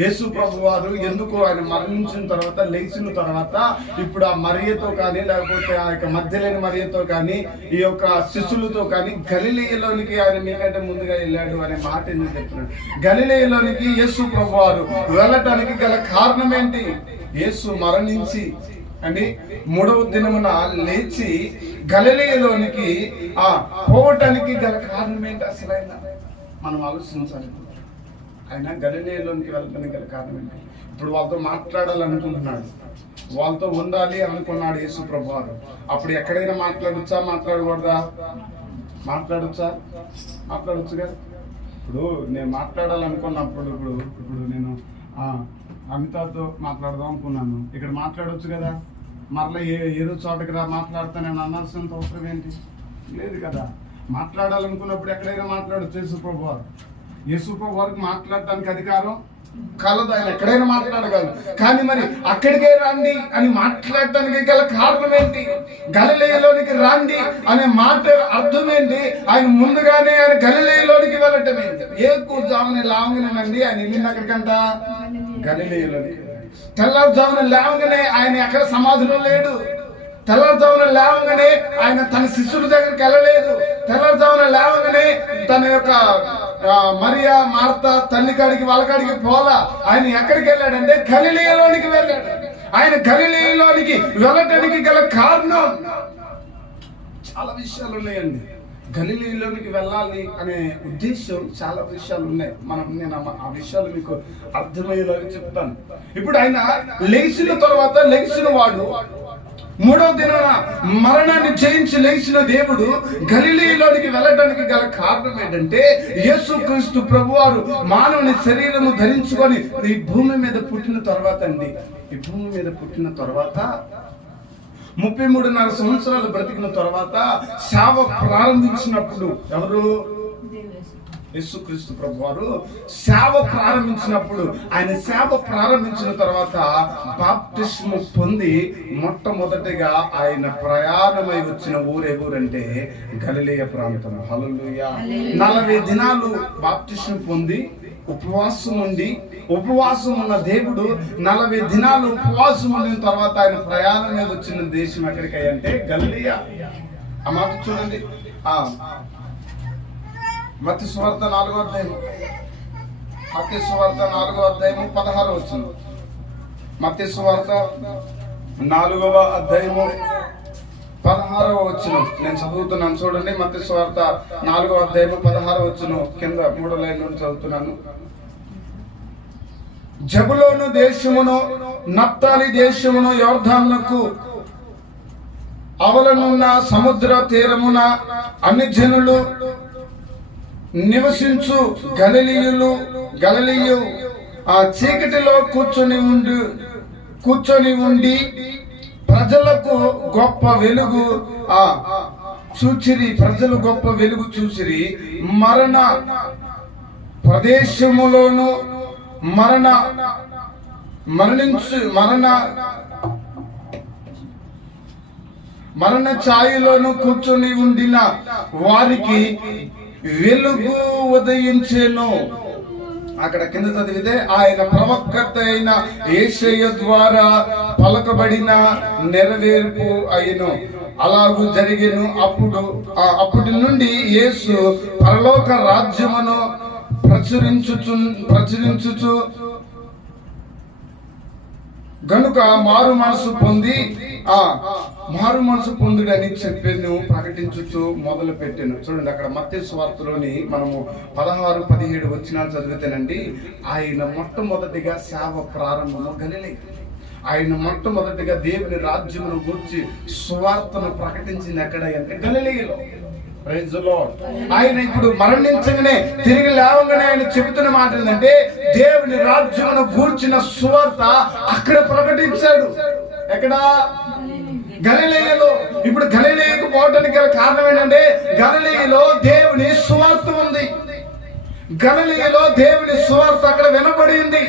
యేసు ప్రభువారు ఎందుకు ఆయన మరణించిన తర్వాత, లేచిన తర్వాత ఇప్పుడు ఆ మరియతో కానీ, లేకపోతే ఆ యొక్క మధ్యలేని మరియతో కానీ, ఈ యొక్క శిష్యులతో కానీ గలిలయలోనికి ఆయన మీకంటే ముందుగా వెళ్ళాడు అనే మాట ఎందుకు చెప్తున్నాడు? గలిలయలోనికి యేసు ప్రభువారు వెళ్ళటానికి గల కారణం ఏంటి? యేసు మరణించి అండి 3వ దినమున లేచి గలిలయలోనికి పోవటానికి గల కారణం ఏంటి? అసలైన మనం ఆలోచించాలి. ఆయన గలిలయలోనికి వెళ్ళడానికి గల కారణం ఏంటి? ఇప్పుడు వాళ్ళతో మాట్లాడాలనుకుంటున్నాడు, వాళ్ళతో ఉండాలి అనుకున్నాడు యేసు ప్రభువారు. అప్పుడు ఎక్కడైనా మాట్లాడొచ్చా, మాట్లాడకూడదా? మాట్లాడొచ్చా? మాట్లాడొచ్చుగా. ఇప్పుడు నేను మాట్లాడాలనుకున్నప్పుడు ఇప్పుడు నేను అమితాతో మాట్లాడదాం అనుకున్నాను, ఇక్కడ మాట్లాడొచ్చు కదా. మరలా ఏదో చోటకి రా మాట్లాడతా నేను అనాల్సినంత అవసరం ఏంటి? లేదు కదా. మాట్లాడాలనుకున్నప్పుడు ఎక్కడైనా మాట్లాడొచ్చు. యేసు ప్రభువారికి మాట్లాడటానికి అధికారం కలదు, ఆయన ఎక్కడైనా మాట్లాడగలరు. కానీ మరి అక్కడికే రండి అని మాట్లాడటానికి గల కారణం ఏంటి? గలిలయలోనికి రండి అనే మాట అర్థం ఏంటి? ఆయన ముందుగానే ఆయన గలిలయలోనికి వెళ్ళటం ఏంటి? ఏ కూర్జాముని లాంగనండి ఆయన వెళ్ళింది అక్కడికంట గలిలయలోనికి. తెల్లవారుజామున లేవగానే ఆయన ఎక్కడ సమాధిలో లేడు. తెల్లవారుజామున లేవగానే ఆయన తన శిష్యుల దగ్గరికి వెళ్ళలేదు. తెల్లవారుజామున లేవగానే తన యొక్క మరియా, మార్తా తల్లి కాడికి, వాళ్ళ కాడికి పోలా. ఆయన ఎక్కడికి వెళ్ళాడంటే గలిలయలోనికి వెళ్ళాడు. ఆయన గలిలయలోనికి వెళ్ళటానికి గల కారణం చాలా విషయాలు ఉన్నాయండి. గలిలయలోనికి వెళ్ళాలి అనే ఉద్దేశం చాలా విషయాలు ఉన్నాయి. నేను ఆ విషయాలు మీకు అర్థమయ్యేలాగా చెప్తాను. ఇప్పుడు ఆయన లేచిన తర్వాత, లేచిన వాడు 3వ దినాన మరణాన్ని జయించి లేచిన దేవుడు గలిలయలోనికి వెళ్ళడానికి గల కారణం ఏంటంటే యేసుక్రీస్తు ప్రభువారు మానవుని శరీరము ధరించుకొని ఈ భూమి మీద పుట్టిన తర్వాత అండి, ఈ భూమి మీద పుట్టిన తర్వాత 33.5 సంవత్సరాలు బ్రతికిన తర్వాత సేవ ప్రారంభించినప్పుడు, ఎవరు? యేసుక్రీస్తు ప్రభువారు సేవ ప్రారంభించినప్పుడు, ఆయన సేవ ప్రారంభించిన తర్వాత బాప్తిస్మం పొంది మొట్టమొదటిగా ఆయన ప్రయాణమై వచ్చిన ఊరెవరంటే గలిలయ ప్రాంతం. హల్లెలూయా. 40 దినాలు బాప్తిస్మం పొంది ఉపవాసం ఉన్న దేవుడు 40 దినాలు ఉపవాసం ఉండిన తర్వాత ఆయన ప్రయాణం మీద వచ్చిన దేశం ఎక్కడికి అంటే గలిలయ. ఆ మాట చూడండి. మత్తయి సువార్త 4వ అధ్యాయం, మత్తయి సువార్త 4వ అధ్యాయము 16వ వచనం. మత్తయి సువార్త 4వ అధ్యాయము 16వ వచనం నేను చదువుతున్నాను చూడండి. మత్తయి సువార్త 4వ అధ్యాయము 16వ వచనం కింద 3వ లైన్ నుండి చదువుతున్నాను. జబులోను దేశమును, నప్తాలి దేశమును, యోర్దానుకు అవలనున్న సముద్ర తీరమున అన్ని జనులు నివసించు గలిలయ ఆ చీకటిలో కూర్చొని ఉండి ప్రజలకు గొప్ప వెలుగు చూచిరి. ప్రజలు గొప్ప వెలుగు చూసిరి. మరణ ప్రదేశములోను మరణ ఛాయలోను కూర్చొని ఉండిన వారికి వెలుగు ఉదయించెను. అక్కడ కింద చదివితే ఆయన ప్రవక్త అయిన యేషయ్య ద్వారా పలకబడిన నెరవేర్పు అయిను. అలాగూ జరిగెను. అప్పటి నుండి యేసు పరలోక రాజ్యమును ప్రచురించుచు గనుక మారు మనసు పొందుడని చెప్పాను, ప్రకటించుచు మొదలు పెట్టాను. చూడండి, అక్కడ మత్తయి సువార్తలోని మనము 16-17 వచనాలు చదివితేనండి, ఆయన మొట్టమొదటిగా సేవ ప్రారంభము గలిలయ. ఆయన మొట్టమొదటిగా దేవుని రాజ్యమును గూర్చి సువార్తను ప్రకటించింది ఎక్కడ అంటే గలిలయలో. Praise the lord. ఆయన ఇప్పుడు మరణించగానే తిరిగి లేవగానే ఆయన చెబుతున్న మాట ఏంటంటే, దేవుని రాజ్యమును గూర్చిన సువార్త అక్కడ ప్రకటించాడు. ఎక్కడ? గలిలయలో. ఇప్పుడు గలిలయకు పోవడానికి గల కారణం ఏంటంటే, గలిలయలో దేవుని సువార్త ఉంది. గలిలయలో దేవుని సువార్త అక్కడ వినబడింది.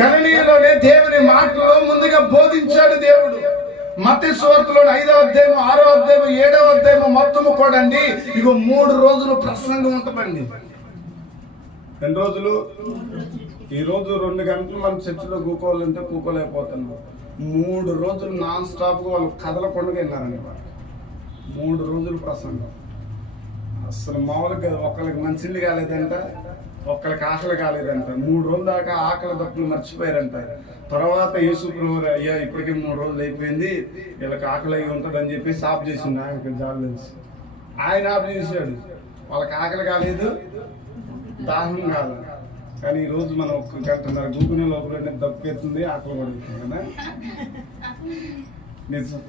గలిలయలోనే దేవుని మాటలో ముందుగా బోధించాడు దేవుడు. మత్తయి సువార్తలో 5వ అధ్యాయం, 6వ అధ్యాయం, 7వ అధ్యాయం మొత్తము కూడా అండి ఇగో 3 రోజులు ప్రసంగం ఉంటుందండి. ఎన్ని రోజులు? ఈ రోజు 2 గంటలు మనం చర్చిలో కూకోవాలంటే కూకోలేకపోతున్నాం. 3 రోజులు నాన్ స్టాప్ గా వాళ్ళు కదలకుండా విన్నారండి. వాళ్ళు 3 రోజులు ప్రసంగం. అసలు మామూలుగా ఒకళ్ళకి మంచిళ్ళు కాలేదంట, ఒక్కళ్ళకి ఆకలి కాలేదంట. 3 రోజుల దాకా ఆకలి దప్పులు మర్చిపోయారంట. తర్వాత యేసు ప్రభువు, అయ్యా ఇప్పటికే 3 రోజులు అయిపోయింది, వీళ్ళకి ఆకలి అయి ఉంటుంది అని చెప్పి ఆఫ్ చేసిండు. ఆయనకి జాలి తెలిసి ఆయన ఆఫ్ చేశాడు. వాళ్ళకి ఆకలి కాలేదు, దాహం కాదు. కానీ ఈ రోజు మనం 1 గంటన్నర గూకునే లోపల దప్పెత్తుంది, ఆకలి పడుతుంది కదా నిజం.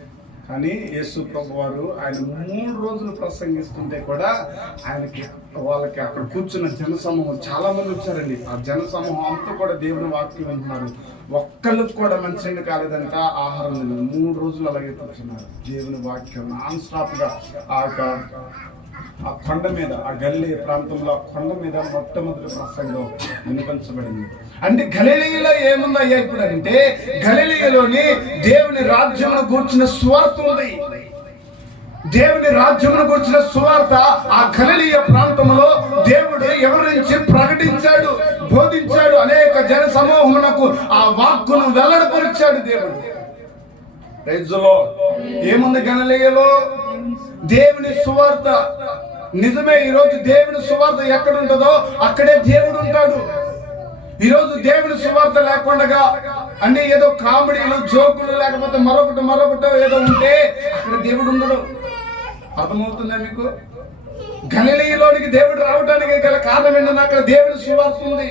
కానీ యేసు ప్రభు వారు ఆయన 3 రోజులు ప్రసంగిస్తుంటే కూడా వాళ్ళకి అక్కడ కూర్చున్న జనసమూహం చాలా మంది వచ్చారండి. ఆ జనసమూహం అంతా కూడా దేవుని వాక్యం వింటున్నారు. ఒక్కళ్ళకి కూడా మంచినీళ్ళు కాలేదంట, ఆహారం లేదు. 3 రోజులు అలాగే కూర్చున్నారు. దేవుని వాక్యం నాన్ స్టాప్ గా ఆ కొండ మీద, ఆ గలిలయ ప్రాంతంలో కొండ మీద మొట్టమొదటి ప్రసంగం వినిపించబడింది. అంటే గలిలయలో ఏముందయ్యా ఇప్పుడు అంటే, గలిలయలోని దేవుని రాజ్యమును గూర్చిన సువార్త ఉంది. దేవుని రాజ్యమును గూర్చిన సువార్త ఆ గలిలయ ప్రాంతంలో దేవుడు ఎవరించి ప్రకటించాడు, బోధించాడు. అనేక జన సమూహమునకు ఆ వాక్కును వెల్లడిపరిచాడు దేవుడు. Praise the lord. ఏముంది గలిలయలో? దేవుని సువార్త. నిజమే, ఈరోజు దేవుని సువార్త ఎక్కడ ఉంటుందో అక్కడే దేవుడు ఉంటాడు. ఈరోజు దేవుని సువార్త లేకుండా అన్ని ఏదో కామెడీలు, జోకులు, లేకపోతే మరొకటి ఏదో ఉంటే అక్కడ దేవుడు ఉండడు. అర్థమవుతుందా మీకు? గలిలయలోనికి దేవుడు రావడానికి గల కారణం ఏంటంటే, అక్కడ దేవుని సువార్త ఉంది.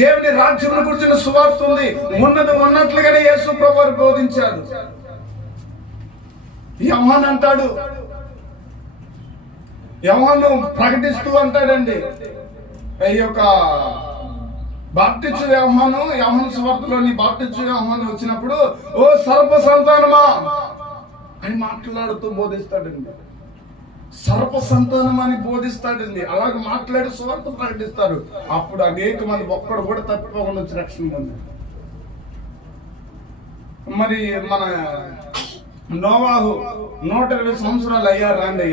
దేవుని రాజ్యమును గురించిన సువార్త ఉంది. ఉన్నది ఉన్నట్లుగానే యేసు ప్రభువు బోధించాడు. యోహాను అంటాడు, యోహాను ప్రకటిస్తూ అంటాడండి, ఈ యొక్క బాప్టిస్టు యోహాను సువార్తలోని బాప్టిస్టు యోహాను వచ్చినప్పుడు, ఓ సర్ప సంతానమా అని మాట్లాడుతూ బోధిస్తాడండి. సర్ప సంతానం అని బోధిస్తాడండి. అలాగే మాట్లాడి సువార్త ప్రకటిస్తాడు. అప్పుడు అనేక మంది ఒక్కడు కూడా తప్పిపోకుండా వచ్చి రక్షణ పొందారు. మరి మన నోవాహు 120 సంవత్సరాలు అయ్యా, రండి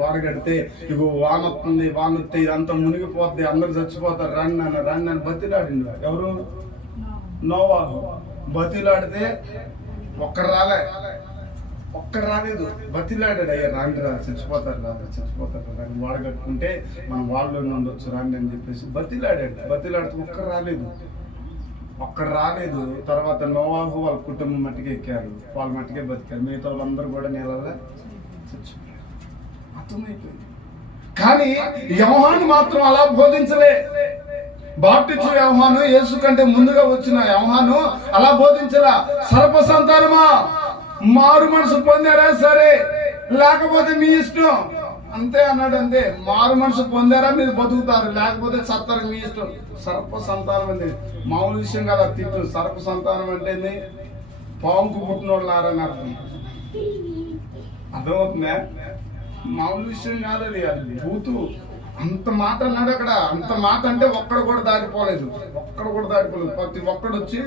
వాడగడితే ఇగో వానొస్తుంది, వానొస్తే ఇదంతా మునిగిపోద్ది, అందరు చచ్చిపోతారు, రండి అని బతిలాడింది. ఎవరు? నోవాహు. బతిలాడితే ఒక్కడు రాలేదు. బతిలాడాడు, అయ్యా రండిరా, చచ్చిపోతారు రాని వాడగట్టుకుంటే మనం వాళ్ళలోనే ఉండొచ్చు రండి అని చెప్పేసి బతిలాడితే ఒక్కడు రాలేదు. తర్వాత నోవాహు వాళ్ళ కుటుంబం మట్టికి ఎక్కారు, వాళ్ళ మట్టికే బతికారు. మిగతా వాళ్ళందరూ కూడా నీళ్ళలో చచ్చిపోయారు. అర్థమైపోయింది. కానీ యోహాను మాత్రం అలా బోధించలే. బాప్టిస్టు యోహాను, యేసు కంటే ముందుగా వచ్చిన యోహాను అలా బోధించలా. సర్ప సంతానమా, మారు మనసు పొందారా సరే, లేకపోతే మీ ఇష్టం అంతే అన్నాడు. అంతే, మారు మనసు పొందారా మీరు బతుకుతారు, లేకపోతే చత్తారు, మీ ఇష్టం. సర్ప సంతానం అండి, మామూలు విషయం కదా. తిట్టు సర్ప సంతానం అంటే పాముకు పుట్టినోళ్ళారని అర్థం. అర్థమవుతుందా? మామూలు విషయం కాదు అది బూతు. అంత మాట అన్నాడు అక్కడ. అంత మాట అంటే ఒక్కడు కూడా దాటిపోలేదు. ప్రతి ఒక్కడు వచ్చి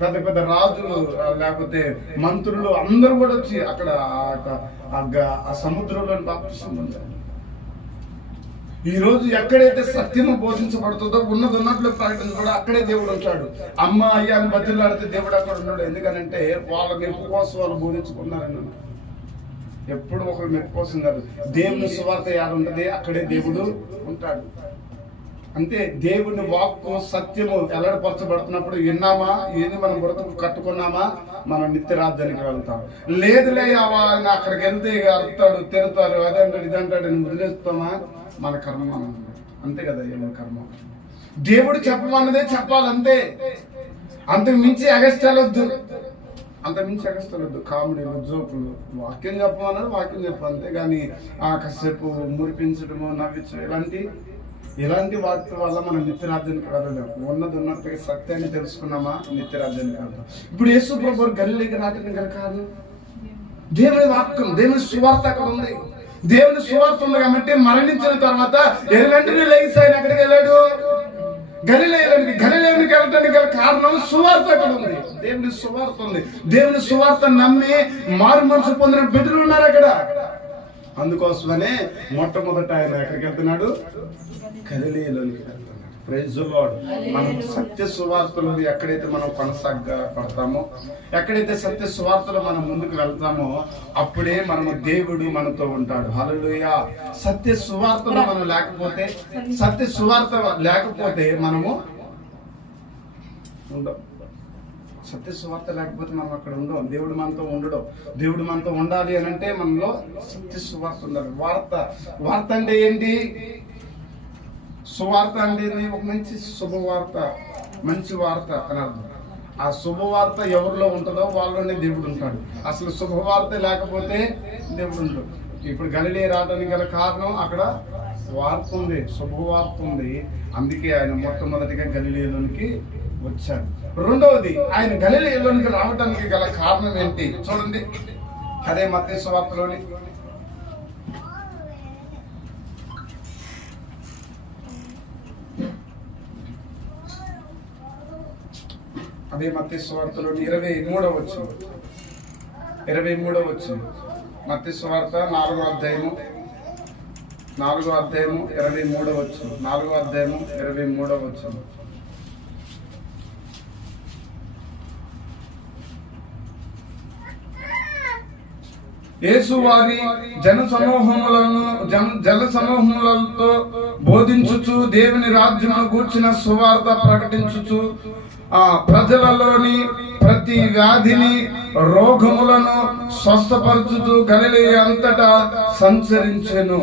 పెద్ద పెద్ద రాజులు లేకపోతే మంత్రులు అందరూ కూడా వచ్చి అక్కడ ఆ సముద్రంలో బాప్తిసం పొందారు. ఈ రోజు ఎక్కడైతే సత్యము బోధించబడుతుందో ఉన్నట్లు ప్రకటించబడో అక్కడే దేవుడు ఉంటాడు. అమ్మ అయ్యా అని బతిలాడితే దేవుడు అక్కడ ఉన్నాడు. ఎందుకనంటే వాళ్ళ నిప్పు కోసం వాళ్ళు బోధించుకున్నారని. ఎప్పుడు ఒకరు మెప్పుకోసం కాదు. దేవుని సువార్త ఏడుంటది అక్కడే దేవుడు ఉంటాడు. అంతే. దేవుని వాక్కు సత్యము ఎల్లడపరచబడుతున్నప్పుడు విన్నామా, ఏది మనం బ్రతుకు కట్టుకున్నామా, మనం నిత్య రాజ్యానికి వెళ్తాం. లేదులే ఆయన అక్కడికి వెళ్తే అరుతాడు, తిరుగుతారు, అదంటాడు ఇదంటాడు అని వదిలేస్తామా, మన కర్మ మనం. అంతే కదా, ఏమో కర్మ. దేవుడు చెప్పమన్నదే చెప్పాలంతే. అంతకు మించి ఎగస్టాలొద్దు, అంతకు మించి ఎగస్టాలొద్దు. కామెడీలు, జోకులు, వాక్యం చెప్పమన్నారు వాక్యం చెప్పాలి. అంతే కానీ కాసేపు మురిపించడము, నవ్వించడం ఇలాంటి వాటి వల్ల మనం నిత్యరాజ్యానికి వెళ్ళలేము. ఉన్నట్టుగా సత్యాన్ని తెలుసుకున్నామా, నిత్యరాజ్యానికి వెళ్తాం. ఇప్పుడు యేసు ప్రభు గలిలేకి రావడానికి గల కారణం దేవుని వాక్యం, దేవుని సువార్త అక్కడ ఉంది. దేవుని సువార్త ఉంది కాబట్టి మరణించిన తర్వాత వెంటనే లేచి ఆయన ఎక్కడికి వెళ్ళాడు, గలిలేయునికి. గలిలేయునికి వెళ్ళడానికి గల కారణం సువార్త అక్కడ ఉంది. దేవుని సువార్త ఉంది. దేవుని సువార్త నమ్మి మారు మనసు పొందిన బిడ్డలు ఉన్నారు అక్కడ. అందుకోసమనే మొట్టమొదట ఆయన ఎక్కడికి వెళ్తున్నాడు, గలిలేయులోనికి వెళ్తున్నాడు. Praise the lord. మనం సత్య సువార్తలు ఎక్కడైతే మనం కొనసాగపడతామో, ఎక్కడైతే సత్య సువార్తలు మనం ముందుకు వెళ్తామో అప్పుడే మనము దేవుడు మనతో ఉంటాడు. హల్లెలూయా. సత్య సువార్తలు మనం లేకపోతే, సత్య సువార్త లేకపోతే మనము ఉండం. సత్య సువార్త లేకపోతే మనం అక్కడ ఉండం. దేవుడు మనతో ఉండడం. దేవుడు మనతో ఉండాలి అని అంటే మనలో సత్య సువార్త ఉండాలి. వార్త అంటే ఏంటి? సువార్త అంటే ఒక మంచి శుభవార్త, మంచి వార్త అని అర్థం. ఆ శుభవార్త ఎవరిలో ఉంటుందో వాళ్ళలోనే దేవుడు ఉంటాడు. అసలు శుభవార్త లేకపోతే దేవుడు ఉంటాడు. ఇప్పుడు గలిలే రావడానికి గల కారణం అక్కడ వార్త ఉంది, శుభవార్త ఉంది. అందుకే ఆయన మొట్టమొదటిగా గలిలేలోనికి వచ్చాడు. రెండవది, ఆయన గలిలేలోనికి రావడానికి గల కారణం ఏంటి చూడండి. అదే మత్తయి సువార్తలోని అదే మత్తయి సువార్తలోని 23వ వచనం. మత్తయి సువార్త 4వ అధ్యాయము 23వ వచనం. 4వ అధ్యాయము 23వ వచనం. యేసు వారి జన సమూహములతో బోధించుచు దేవుని రాజ్యమును గూర్చిన సువార్త ప్రకటించుచు ప్రజలలోని ప్రతి వ్యాధిని, రోగములను స్వస్థపరచుచు గలిలయ అంతటా సంచరించెను.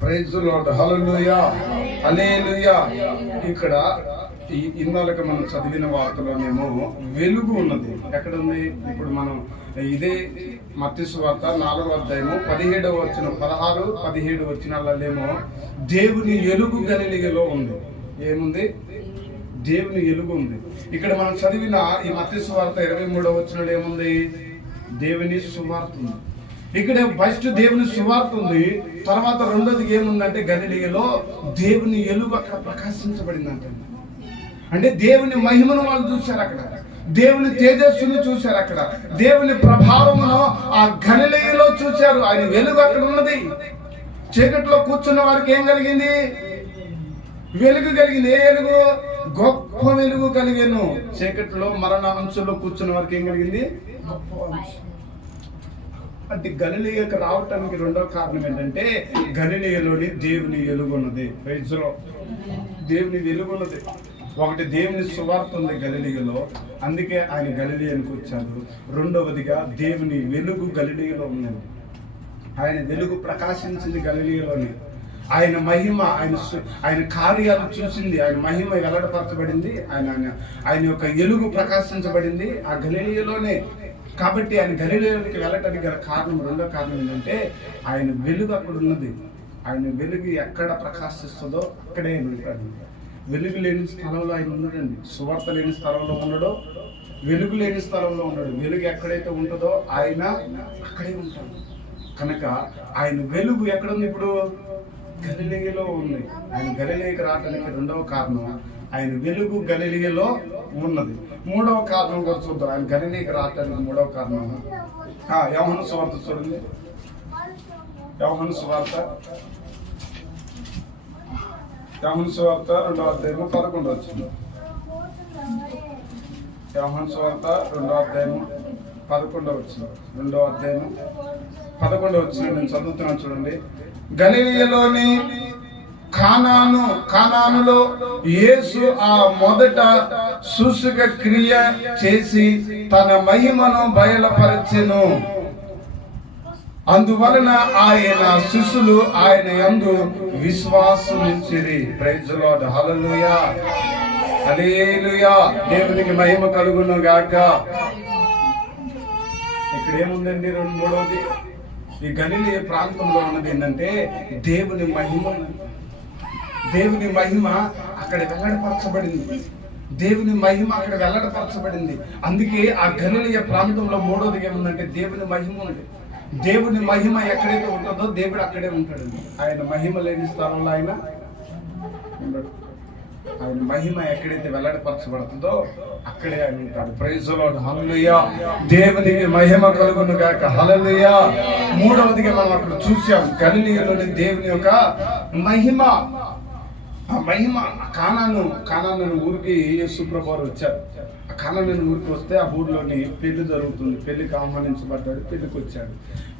Praise the Lord. హల్లెలూయా, హల్లెలూయా. ఇక్కడ ఇందాక మనం చదివిన వార్తలోనేమో వెలుగు ఉన్నది. ఎక్కడుంది? ఇప్పుడు మనం ఇదే మత్తయి సువార్త 4వ అధ్యాయము 17వ వచనం, 16, 17 వచనాలలోనేమో దేవుని వెలుగు గలిలయలో ఉంది. ఏముంది? దేవుని వెలుగు ఉంది. ఇక్కడ మనం చదివిన ఈ మత్తయి సువార్త 23వ వచనంలో ఏముంది? దేవుని సువార్త ఉంది. ఇక్కడ ఫస్ట్ దేవుని సువార్త ఉంది. తర్వాత రెండోది ఏముందంటే గలిలయలో దేవుని వెలుగు అక్కడ ప్రకాశించబడిందంట. అంటే దేవుని మహిమను వాళ్ళు చూశారు అక్కడ, దేవుని తేజస్సును చూశారు అక్కడ, దేవుని ప్రభావమును ఆ గలిలయలో చూశారు. ఆయన వెలుగు అక్కడ ఉన్నది. చీకట్లో కూర్చున్న వారికి ఏం కలిగింది? వెలుగు కలిగింది. ఏ వెలుగు? గొప్ప వెలుగు కలిగేను. చీకట్లో మరణ అంచుల్లో కూర్చున్న వారికి ఏం కలిగింది? గొప్ప అంశం. అంటే గలిలయకు రావటానికి రెండో కారణం ఏంటంటే గలిలయలోని దేవుని వెలుగు ఉన్నది. ప్రైజ్లో దేవుని వెలుగు ఉన్నది. ఒకటి, దేవుని సువార్త ఉంది గలిలయలో, అందుకే ఆయన గలిలయానికి వచ్చాడు. రెండవదిగా దేవుని వెలుగు గలిలయలో ఉన్నది. ఆయన వెలుగు ప్రకాశించింది గలిలయలోనే. ఆయన మహిమ, ఆయన కార్యాలు చూసింది, ఆయన మహిమ వెల్లడపరచబడింది, ఆయన యొక్క వెలుగు ప్రకాశించబడింది ఆ గలిలయలోనే. కాబట్టి ఆయన గలిలయలోకి వెళ్ళటానికి గల కారణం, రెండో కారణం ఏంటంటే ఆయన వెలుగు అక్కడ ఉన్నది. ఆయన వెలుగు ఎక్కడ ప్రకాశిస్తుందో అక్కడే ఆయన ఉంటాడు. వెలుగు లేని స్థలంలో ఆయన ఉన్నాడండి. సువార్త లేని స్థలంలో ఉన్నాడో, వెలుగు లేని స్థలంలో ఉన్నాడు. వెలుగు ఎక్కడైతే ఉంటుందో ఆయన అక్కడే ఉంటాడు. కనుక ఆయన వెలుగు ఎక్కడుంది? ఇప్పుడు గలిలయలో ఉంది. ఆయన గలిలయకి రావడానికి రెండవ కారణం ఆయన వెలుగు గలిలయలో ఉన్నది. మూడవ కారణం కూడా చూద్దాం. ఆయన గలిలయకి రావడానికి మూడవ కారణం యోహాను సువార్త చూడండి. యోహాను సువార్త 2వ అధ్యాయము 11వ వచనం. యోహాను సువార్త 2వ అధ్యాయము 11వ వచనం, 2వ అధ్యాయం 11వ వచనం నేను చదువుతున్నాను చూడండి. గలిలయలోని కానానులో యేసు ఆ మొదట సూచక క్రియ చేసి తన మహిమను బయలుపరచెను. అందువలన ఆయన శిష్యులు ఆయన యందు విశ్వాసం ఉంచిరి. Praise the Lord. హల్లెలూయా, హల్లెలూయా. దేవునికి మహిమ కలుగును గాక. ఇక్కడ ఏముందండి? మూడవది, ఈ గలిలయ ప్రాంతంలో ఉన్నది ఏంటంటే దేవుని మహిమ. దేవుని మహిమ అక్కడ వెల్లడిపరచబడింది. దేవుని మహిమ అక్కడ వెల్లడిపరచబడింది. అందుకే ఆ గలిలయ ప్రాంతంలో మూడోది ఏముందంటే దేవుని మహిమ ఉంది. దేవుని మహిమ ఎక్కడైతే ఉంటుందో దేవుడు అక్కడే ఉంటాడండి. ఆయన మహిమ లేని స్థలంలో ఆయన ఉండడు. ఆయన మహిమ ఎక్కడైతే వెల్లడిపరచబడుతుందో అక్కడే ఆయన ఉంటాడు. Praise the Lord. హల్లెలూయా. దేవునికి మహిమ కలుగును గాక. హల్లెలూయా. మూడవదిగా మనం అక్కడ చూసాం గలిలయలోని దేవుని యొక్క మహిమ. ఆ మహిమ కానాను ఊరికి యేసు ప్రభువారు వచ్చారు. ఆ కానాను ఊరికి వస్తే ఆ ఊరిలోని పెళ్లి జరుగుతుంది. పెళ్లికి ఆహ్వానించబడ్డాడు. పెళ్లికి వచ్చాడు.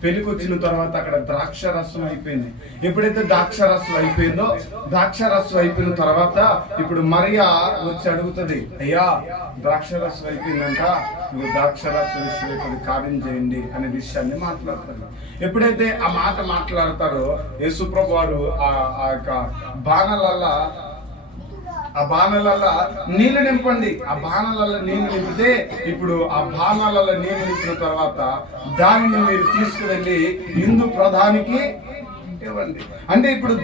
పెళ్లికి వచ్చిన తర్వాత అక్కడ ద్రాక్షరసం అయిపోయింది. ఎప్పుడైతే ద్రాక్షరసం అయిపోయిందో, ద్రాక్షరసం అయిపోయిన తర్వాత ఇప్పుడు మరియా వచ్చి అడుగుతుంది, అయ్యా ద్రాక్షరసం అయిపోయిందంట, నువ్వు ద్రాక్షరసం విషయం కార్యం చేయండి అనే విషయాన్ని మాట్లాడతాడు. ఎప్పుడైతే ఆ మాట మాట్లాడతారో యేసు ప్రభువారు ఆ యొక్క బాణలల్ల నీళ్లు నింపండి. ఆ బాణలల్ల నీళ్లు నింపితే ఇప్పుడు ఆ బాణాలలో నీళ్లు నింపిన తర్వాత దానిని మీరు తీసుకువెళ్ళి హిందూ ప్రధానికి ఇవ్వండి. అంటే ఇప్పుడు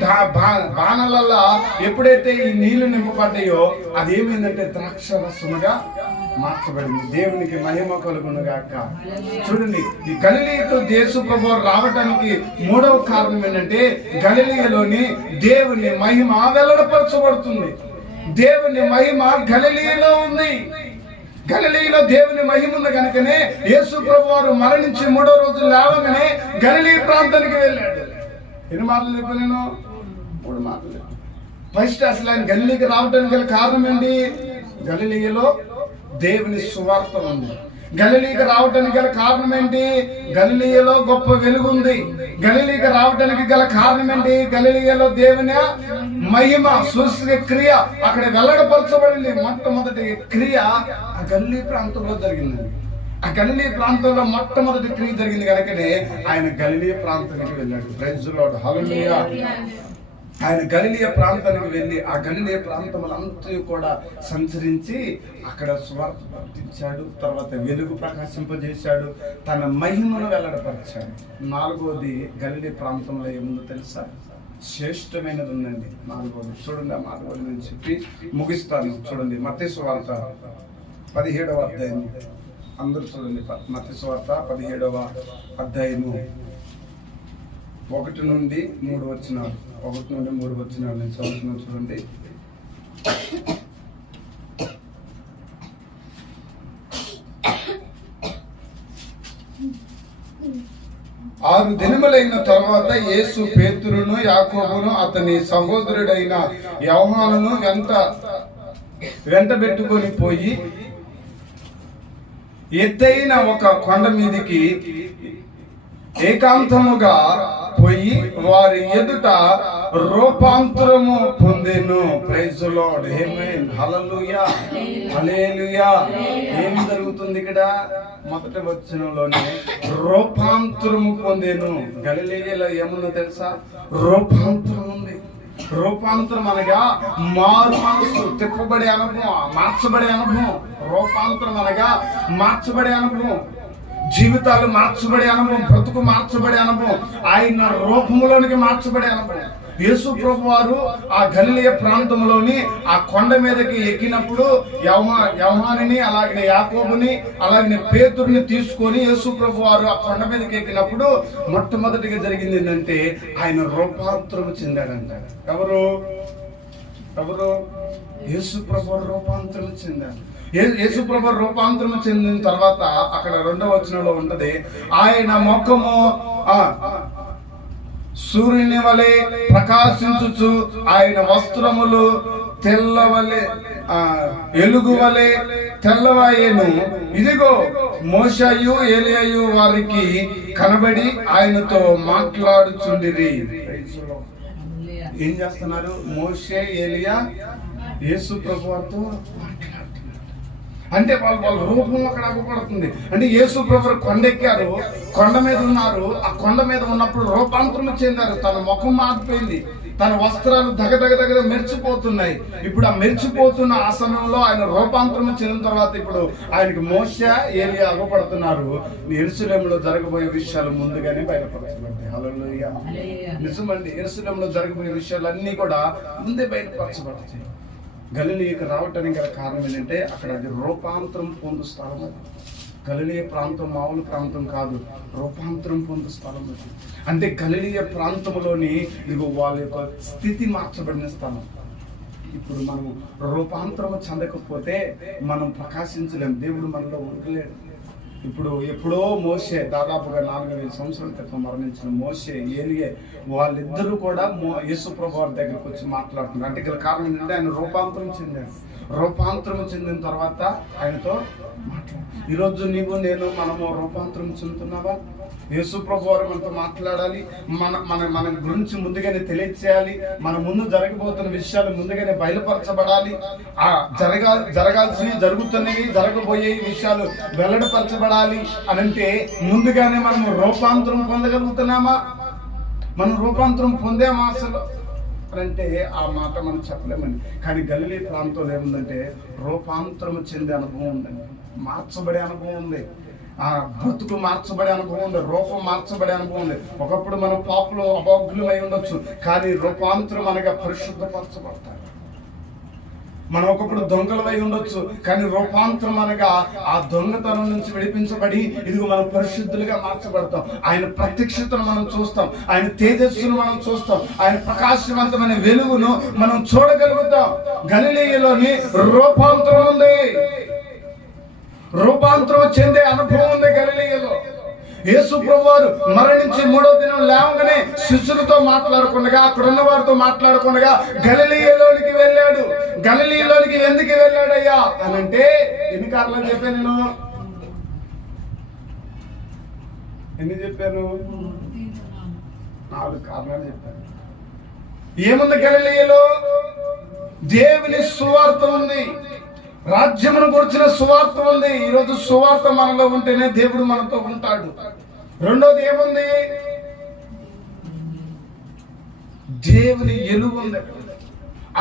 బాణలల్ల ఎప్పుడైతే ఈ నీళ్లు నింపబడ్డాయో అది ఏమైందంటే ద్రాక్షరసముగా మార్చబడింది. దేవునికి మహిమ కలుగును గాక. చూడండి, ఈ గలిలయకు యేసు ప్రభువు రావడానికి మూడవ కారణం ఏంటంటే గలిలయలోని దేవుని మహిమ వెల్లడిపరచబడుతుంది. దేవుని మహిమ గలిలయలో ఉంది. గలిలయలో దేవుని మహిమ ఉంది కనుకనే యేసు ప్రభువారు మరణించి 3వ రోజు లేవగానే గలిలయ ప్రాంతానికి వెళ్ళాడు. ఎన్ని మాటలు చెప్పాను నేను? 3 మాటలు చెప్పాను. ఫస్ట్ అసలు ఆయన గలిలయకి రావడానికి గల కారణం ఏంటి? గలిలయలో దేవుని సువార్త ఉంది. గలిలయకి రావడానికి గల కారణం ఏంటి? గలిలయలో గొప్ప వెలుగు ఉంది. గలిలయకి రావడానికి గల కారణం ఏంటి? గలిలయలో దేవుని మహిమ సూచక క్రియ అక్కడ వెల్లడపరచబడింది. మొట్టమొదటి క్రియ ఆ గలిలయ ప్రాంతంలో జరిగింది. ఆ గలిలయ ప్రాంతంలో మొట్టమొదటి క్రియ జరిగింది కనుకనే ఆయన గలిలయ ప్రాంతానికి వెళ్ళాడు. Praise the Lord. హల్లెలూయా. ఆయన గలిలయ ప్రాంతానికి వెళ్ళి ఆ గలిలయ ప్రాంతములంతా కూడా సంచరించి అక్కడ సువార్త ప్రకటించాడు. తర్వాత వెలుగు ప్రకాశింపజేశాడు. తన మహిమను వెల్లడపరిచాడు. 4వది గలిలయ ప్రాంతంలో ఏముందో తెలుసా? శ్రేష్టమైనది ఉందండి. 4వది చూడండి. ఆ 4వది నేను చెప్పి ముగిస్తాను. చూడండి, మత్తయి సువార్త 17వ అధ్యాయం. అందరూ చూడండి, మత్తయి సువార్త 17వ అధ్యాయము 1 నుండి 3 వచనాలు. 1 నుండి 3 వచనాలు నేను చదువుతున్నాను చూడండి. 6 దినములైన తర్వాత యేసు పేతురును యాకోబును అతని సహోదరుడైన యోహానును వెంటబెట్టుకొని పోయి ఎత్తైన ఒక కొండ మీదికి ఏకాంతముగా పోయి వారి ఎదుట రూపాంతరము పొందెను. Praise the Lord. ఆమేన్. హల్లెలూయా, హల్లెలూయా. ఏం జరుగుతుంది ఇక్కడ? మొదటి వచనంలోనే రూపాంతరము పొందెను. గలిలయలో ఏముందో తెలుసా? రూపాంతరం ఉంది. రూపాంతరం అనగా మారు మనసు, తిప్పబడే అనుభవం, మార్చబడే అనుభవం. రూపాంతరం అనగా మార్చబడే అనుభవం, జీవితాలు మార్చబడే అనుభవం, బ్రతుకు మార్చబడే అనుభవం, ఆయన రూపంలోనికి మార్చబడే అనుభవం. యేసు ప్రభువారు ఆ గలిలయ ప్రాంతంలోని ఆ కొండ మీదకి ఎక్కినప్పుడు యోహానుని అలాగే యాకోబుని అలాగే పేతురుని తీసుకొని యేసు ప్రభువారు ఆ కొండ మీదకి ఎక్కినప్పుడు మొట్టమొదటిగా జరిగింది ఏంటంటే ఆయన రూపాంతరం చెందాడంట. ఎవరు? యేసు ప్రభువారు రూపాంతరం చెందాడు. యేసు ప్రభు రూపాంతరం చెందిన తర్వాత అక్కడ 2వ వచనంలో ఉంటది, ఆయన ముఖము సూర్యుని వలె ప్రకాశించుచు ఆయన వస్త్రములు తెల్లవలే ఎలుగు వలె తెల్లవాయేను. ఇదిగో మోషేయు ఏలియాయు వారికి కనబడి ఆయనతో మాట్లాడుచుండిరి. ఏం చేస్తున్నారు? మోషే, ఏలియా యేసు ప్రభువుతో మాట్లాడుతున్నారు. అంటే వాళ్ళ రూపం అక్కడ అవ్వబడుతుంది. అంటే యేసు ప్రభు కొండెక్కారు, కొండ మీద ఉన్నారు. ఆ కొండ మీద ఉన్నప్పుడు రూపాంతరం చెందారు. తన ముఖం మారిపోయింది, తన వస్త్రాలు దగదగ మెరిచిపోతున్నాయి. ఇప్పుడు ఆ మెరిచిపోతున్న ఆసనంలో ఆయన రూపాంతరం చెందిన తర్వాత ఇప్పుడు ఆయనకి మోషే, ఏలియా అవ్వబడుతున్నారు. యెరూషలేములో జరగబోయే విషయాలు ముందుగానే బయలుపరచబడ్డాయి. హల్లెలూయా. నిజమండి, యెరూషలేములో జరగబోయే విషయాలన్నీ కూడా ముందే బయలుపరచబడతాయి. గలిలయకు రావటానికి గల కారణం ఏంటంటే అక్కడ అది రూపాంతరం పొందు స్థలం. అది గలిలయ ప్రాంతం మామూలు ప్రాంతం కాదు, రూపాంతరం పొందు స్థలం అది. అంటే గలిలయ ప్రాంతంలోని ఇదిగో వాళ్ళ యొక్క స్థితి మార్చబడిన స్థలం. ఇప్పుడు మనం రూపాంతరం చెందకపోతే మనం ప్రకాశించలేం, దేవుడు మనలో ఉండలేడు. ఇప్పుడు ఎప్పుడో మోషే, దాదాపుగా 4,000 సంవత్సరాల క్రితం మరణించిన మోషే, ఏలియా వాళ్ళిద్దరూ కూడా యేసు ప్రభువు వారి దగ్గరికి వచ్చి మాట్లాడుతున్నారు. అంటే గల కారణం ఏంటంటే ఆయన రూపాంతరం చెందాడు. రూపాంతరం చెందిన తర్వాత ఆయనతో మాట్లాడు. ఈరోజు నీవు నేను మనము రూపాంతరం చెందుతున్నావా? యేసు ప్రభువు వారు మనతో మాట్లాడాలి, మన గురించి ముందుగానే తెలియచేయాలి, మన ముందు జరగబోతున్న విషయాలు ముందుగానే బయలుపరచబడాలి. ఆ జరగాల్సినవి, జరుగుతున్నవి, జరగబోయే విషయాలు వెల్లడిపరచబడాలి అనంటే ముందుగానే మనం రూపాంతరం పొందగలుగుతున్నామా? మనం రూపాంతరం పొందేమా అసలు అంటే ఆ మాట మనం చెప్పలేమండి. కానీ గలిలయ ప్రాంతంలో ఏముందంటే రూపాంతరం చెందే అనుభవం ఉందండి, మార్చబడే అనుభవం ఉంది, ఆ బ్రతుకు మార్చబడే అనుభవం ఉంది, రూపం మార్చబడే అనుభవం ఉంది. ఒకప్పుడు మనం పాపులు అభాగ్యులు అయి ఉండొచ్చు, కానీ రూపాంతరం అనగా పరిశుద్ధపరచబడతారు. మనం ఒకప్పుడు దొంగలమై ఉండొచ్చు, కానీ రూపాంతరం అనగా ఆ దొంగతనం నుంచి విడిపించబడి ఇదిగో మనం పరిశుద్ధులుగా మార్చబడతాం. ఆయన ప్రత్యక్షతను మనం చూస్తాం, ఆయన తేజస్సును మనం చూస్తాం, ఆయన ప్రకాశవంతమైన వెలుగును మనం చూడగలుగుతాం. గలిలయలోని రూపాంతరం ఉంది, రూపాంతరం చెందే అనుభవం ఉంది గలిలయలో. యేసు ప్రభువారు మరణించి 3వ దినం లేవగానే శిష్యులతో మాట్లాడకుండా, అక్కడ ఉన్న వారితో మాట్లాడకుండా గలిలయలోనికి వెళ్ళాడు. గలిలయలోనికి ఎందుకు వెళ్ళాడయ్యా అని అంటే ఎన్ని కారణాలు చెప్పాను నేను? ఎన్ని చెప్పాను? 4 కారణాలు చెప్పాను. ఏముంది గలిలయలో? దేవుని సువార్త ఉంది, రాజ్యమును గురించిన సువార్త ఉంది. ఈరోజు సువార్త మనలో ఉంటేనే దేవుడు మనతో ఉంటాడు. రెండోది ఏముంది? దేవుని వెలుగు ఉంది.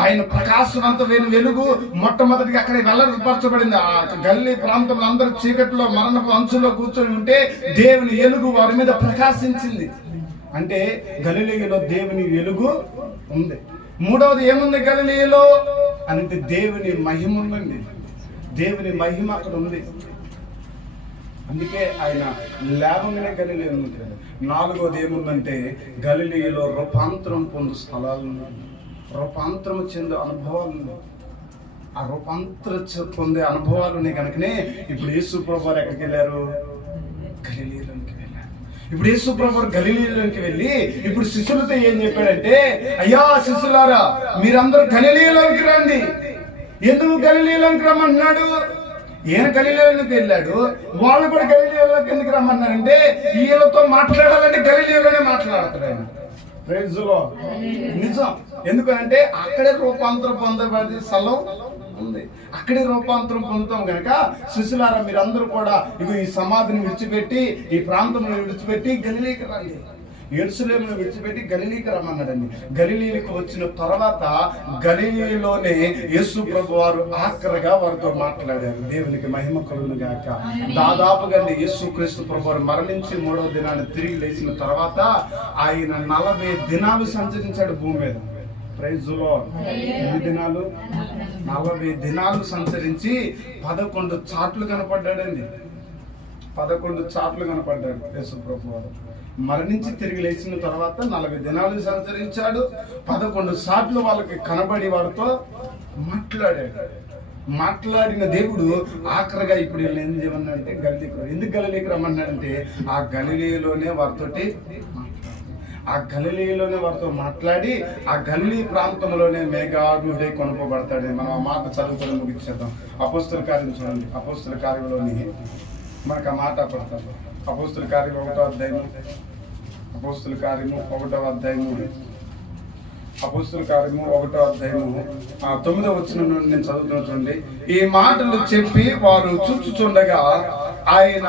ఆయన ప్రకాశవంతమైన వెలుగు మొట్టమొదటిగా అక్కడ వెల్లడిపరచబడింది. ఆ గల్లీ ప్రాంతంలో అందరూ చీకట్లో మరణపు అంచుల్లో కూర్చొని ఉంటే దేవుని వెలుగు వారి మీద ప్రకాశించింది. అంటే గలిలయలో దేవుని వెలుగు ఉంది. మూడవది ఏముంది గలిలయలో అంటే దేవుని మహిమ ఉందండి, దేవుని మహిమ అక్కడ ఉంది. అందుకే ఆయన లేవగానే గలిలయ ఉంది. 4వది ఏముందంటే గలిలయలో రూపాంతరం పొందు స్థలాలు ఉన్నాయి, రూపాంతరం చెందే అనుభవాలు ఉన్నాయి. ఆ రూపాంతరం పొందే అనుభవాలు ఉన్నాయి కనుకనే ఇప్పుడు యేసు ప్రభువు ఎక్కడికి వెళ్ళారు? గలిలయలోనికి వెళ్ళారు. ఇప్పుడు యేసు ప్రభువు గలిలయలోనికి వెళ్ళి ఇప్పుడు శిష్యులతో ఏం చెప్పాడంటే, అయ్యా శిష్యులారా, మీరందరూ గలిలయలోనికి రండి. ఎందుకు గలిలయలోనికి రమ్మన్నాడు? ఈయన గలిలయలోకి వెళ్ళాడు, వాళ్ళు కూడా గలిలయలోకి ఎందుకు రమ్మన్నారంటే వీళ్ళతో మాట్లాడాలంటే గలిలయలోనే మాట్లాడతాడు ఆయన. Praise lord. నిజం. ఎందుకంటే అక్కడే రూపాంతరం పొందబడే స్థలం ఉంది, అక్కడే రూపాంతరం పొందుతాం కనుక శిష్యులారా మీరందరూ కూడా ఇగో ఈ సమాధిని విడిచిపెట్టి, ఈ ప్రాంతంలో విడిచిపెట్టి గలిలయకి రండి. యెరూషలేమును విడిచిపెట్టి గలిలయకి రమ్మన్నాడండి. గలిలయకి వచ్చిన తర్వాత గలిలయలోనే యేసు ప్రభు వారు ఆఖరిగా వారితో మాట్లాడారు. దేవునికి మహిమ కలుగును గాక. దాదాపుగా యేసు క్రీస్తు ప్రభు వారు మరణించి 3వ దినాన్ని తిరిగి లేచిన తర్వాత ఆయన 40 దినాలు సంచరించాడు భూమి మీద. Praise lord. ఎన్ని దినాలు? 40 దినాలు సంచరించి 11 చాట్లు కనపడ్డాడండి. 11 చాట్లు కనపడ్డాడు యేసు ప్రభు వారు. మరణించి తిరిగి లేచిన తర్వాత 40 దినాలు సంచరించాడు. 11 సార్లు వాళ్ళకి కనబడి వారితో మాట్లాడాడు. మాట్లాడిన దేవుడు ఆఖరిగా ఇప్పుడు వీళ్ళు ఏం చేయమన్నాడంటే గలిలయకి. ఎందుకు గలిలయకి రమ్మన్నాడంటే ఆ గలిలయలోనే వారితోటి ఆ గలిలీలోనే వారితో మాట్లాడి ఆ గలిలీ ప్రాంతంలోనే మేఘారూఢై కొనుక్కోబడతాడు. మనం ఆ మాట చదువుకొని ముగించేద్దాం. అపోస్తుల కార్యం చూడండి. అపోస్తుల కార్యంలోని మనకు ఆ మాట పడతారు. అపోస్తుల కార్యం 1వ అధ్యాయము, అపోస్తుల కార్యము 1వ అధ్యాయము, అపోస్తుల కార్యము 1వ అధ్యాయము 9వ వచనం నుండి నేను చదువుతున్నా చూడండి. ఈ మాటలు చెప్పి వారు చూచుచుండగా ఆయన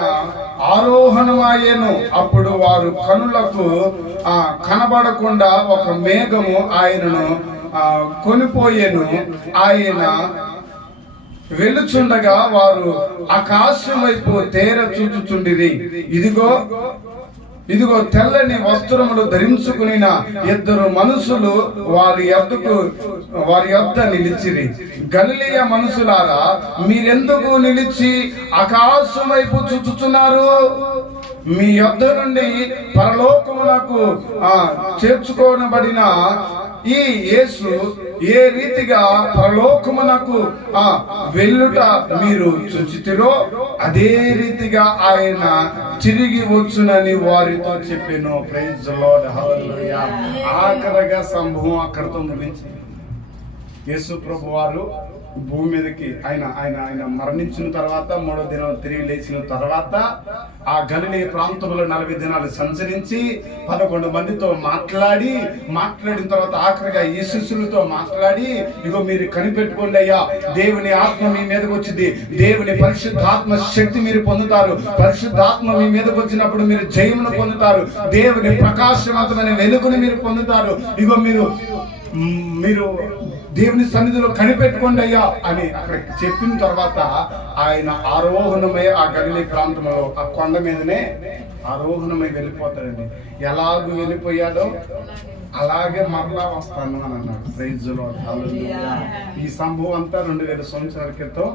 ఆరోహణమాయెను. అప్పుడు వారు కనులకు కనబడకుండా ఒక మేఘము ఆయనను కొనిపోయెను. ఆయన వెలుచుండగా వారు ఆకాశం వైపు తేర చూచుచుండిరి. ఇదిగో తెల్లని వస్త్రములు ధరించుకుని 2 మనుషులు వారి యొద్ద నిలిచిరి. గలిలయ మనుషులారా, మీరెందుకు నిలిచి ఆకాశం వైపు చూచుచున్నారు? మీ యొద్ద నుండి పరలోకమునకు చేర్చుకోనబడిన ఈ యేసు ఏ రీతిగా పరలోకమునకు వెళ్ళుట మీరు చూచితిరో అదే రీతిగా ఆయన తిరిగి వచ్చునని వారితో చెప్పాను. ప్రైజ్ ది లార్డ్, హల్లెలూయా. ఆఖరిగా సంభవం అక్కడితో ముగించింది. యేసు ప్రభు వారు భూమి మీదకి ఆయన మరణించిన తర్వాత 3వ దినం తిరిగి లేచిన తర్వాత ఆ గలిలయ ప్రాంతంలో 40 దినాలు సంచరించి 11 మందితో మాట్లాడిన తర్వాత ఆఖరిగా ఈ శిష్యులతో మాట్లాడి, ఇగో మీరు కనిపెట్టుకోండి అయ్యా, దేవుని ఆత్మ మీ మీదకి వచ్చింది, దేవుని పరిశుద్ధాత్మ శక్తి మీరు పొందుతారు. పరిశుద్ధాత్మ మీ మీదకి వచ్చినప్పుడు మీరు జయమును పొందుతారు, దేవుని ప్రకాశవంతమైన వెలుగుని మీరు పొందుతారు. ఇగో మీరు దేవుని సన్నిధిలో కనిపెట్టుకోండి అయ్యా అని అక్కడ చెప్పిన తర్వాత ఆయన ఆరోహణమై ఆ గలిలయ ప్రాంతంలో ఆ కొండ మీదనే ఆరోహణమై వెళ్ళిపోతాడండి. ఎలాగూ వెళ్ళిపోయాడో అలాగే మరలా వస్తాను అని అన్నాడు. ప్రైజ్ ది లార్డ్, హల్లెలూయా. ఈ సంభవం అంతా 2000 సంవత్సరాల క్రితం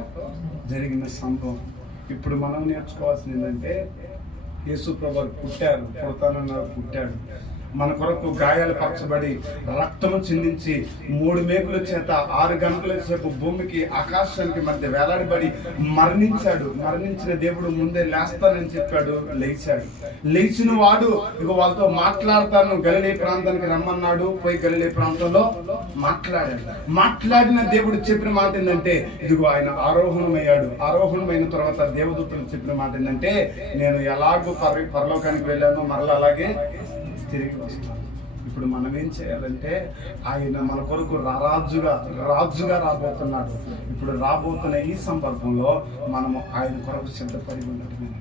జరిగిన సంభవం. ఇప్పుడు మనం నేర్చుకోవాల్సింది ఏంటంటే, యేసు ప్రభువు పుట్టాడు. మన కొరకు గాయాలు పరచబడి రక్తము చిందించి 3 మేకుల చేత 6 గంటల సేపు భూమికి ఆకాశానికి మధ్య వేలాడబడి మరణించిన దేవుడు ముందే లేస్తానని చెప్పాడు. లేచిన వాడు ఇక వాళ్ళతో మాట్లాడతాను, గలిలయ ప్రాంతానికి రమ్మన్నాడు. పోయి గలిలయ ప్రాంతంలో మాట్లాడిన దేవుడు చెప్పిన మాట ఏంటంటే, ఇదిగో ఆయన ఆరోహణమైన తర్వాత దేవదూతలు చెప్పిన మాట ఏంటంటే, నేను ఎలాగో పరలోకానికి వెళ్ళానో మరలా అలాగే తిరిగి వస్తాను. ఇప్పుడు మనం ఏం చేయాలంటే, ఆయన మన కొరకు రాజుగా రాబోతున్నాడు. ఇప్పుడు రాబోతున్న ఈ సందర్భంలో మనము ఆయన కొరకు సిద్ధపడి ఉండటమే.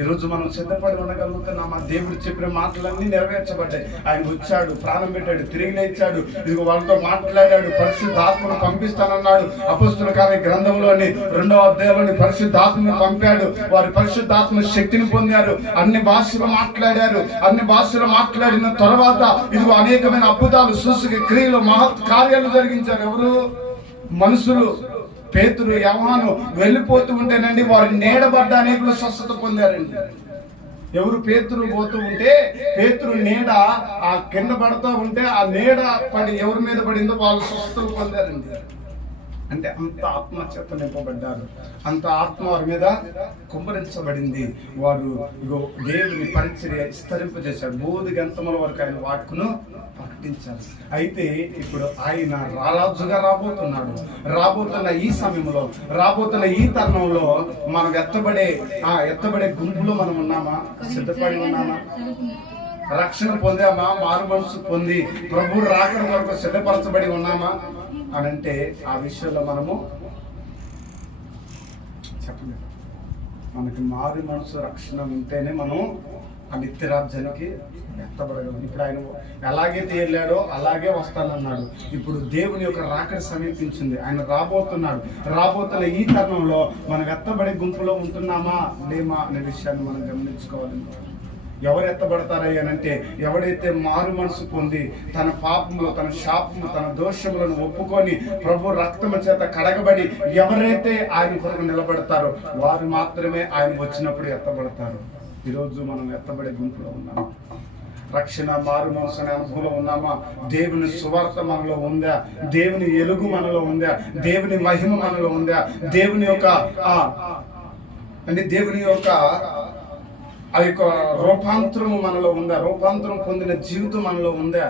ఈరోజు మనం సిద్ధపడి ఉండగలుగుతున్నాం. ఆ దేవుడు చెప్పిన మాటలన్నీ నెరవేర్చబడ్డాయి. ఆయన వచ్చాడు, ప్రాణం పెట్టాడు, తిరిగి లేచాడు, ఇదిగో వాళ్ళతో మాట్లాడాడు, పరిశుద్ధాత్మను పంపిస్తానన్నాడు. అపోస్తుల కార్య గ్రంథంలోని 2వ అధ్యాయంలోని పరిశుద్ధాత్మను పంపాడు. వారి పరిశుద్ధాత్మ శక్తిని పొందారు, అన్ని భాషలు మాట్లాడారు. అన్ని భాషలు మాట్లాడిన తర్వాత ఇదిగో అనేకమైన అద్భుతాలు, సూచక క్రియలు, మహత్ కార్యాలు జరిగించారు. ఎవరు? మనుషులు. పేతురు, యోహాను వెళ్ళిపోతూ ఉంటేనండి వారు నీడబడ్డ అనేకులు స్వస్థత పొందారండి. ఎవరు? పేతురు పోతూ ఉంటే పేతురు నీడ ఆ కింద పడుతూ ఉంటే ఆ నీడ పడి ఎవరి మీద పడిందో వాళ్ళు స్వస్థతలు పొందారండి. అంటే అంత ఆత్మ చేత నింపబడ్డారు, అంత ఆత్మ వారి మీద కుమ్మరించబడింది. వారు ఇగో దేవుని పరిచర్య విస్తరింపజేశారు. 3 గంటల వరకు ఆయన వాక్కును ప్రకటించారు. అయితే ఇప్పుడు ఆయన రాజుగా రాబోతున్న ఈ సమయంలో, రాబోతున్న ఈ తరుణంలో మనం ఎత్తబడే గుంపులో మనం ఉన్నామా? సిద్ధపడి ఉన్నామా? రక్షణ పొందామా? మారు మనసు పొంది ప్రభు రాకడ వరకు సిద్ధపరచబడి ఉన్నామా అని అంటే, ఆ విషయంలో మనము చెప్పలేదు. మనకి మారు మనసు రక్షణ ఉంటేనే మనం ఆ నిత్యరాజ్యానికి ఎత్తబడగలం. ఇప్పుడు ఆయన ఎలాగైతే వెళ్ళాడో అలాగే వస్తానన్నాడు. ఇప్పుడు దేవుని యొక్క రాకడ సమీపించింది. ఆయన రాబోతున్న ఈ తరుణంలో మనం ఎత్తబడే గుంపులో ఉంటున్నామా లేమా అనే విషయాన్ని మనం గమనించుకోవాలి. ఎవరు ఎత్తబడతారయ్యానంటే, ఎవడైతే మారు మనసు పొంది తన పాపములు, తన శాపము, తన దోషములను ఒప్పుకొని ప్రభు రక్తము చేత కడగబడి ఎవరైతే ఆయన కొరకు నిలబడతారో వారు మాత్రమే ఆయన వచ్చినప్పుడు ఎత్తబడతారు. ఈరోజు మనం ఎత్తబడే గుంపులో ఉన్నాము. రక్షణ, మారు మనసు అనే అనుభవంలో ఉన్నామా? దేవుని సువార్త మనలో ఉందా? దేవుని ఎలుగు మనలో ఉందా? దేవుని మహిమ మనలో ఉందా? దేవుని యొక్క ఆ యొక్క రూపాంతరం మనలో ఉందా, రూపాంతరం పొందిన జీవితం మనలో ఉందా,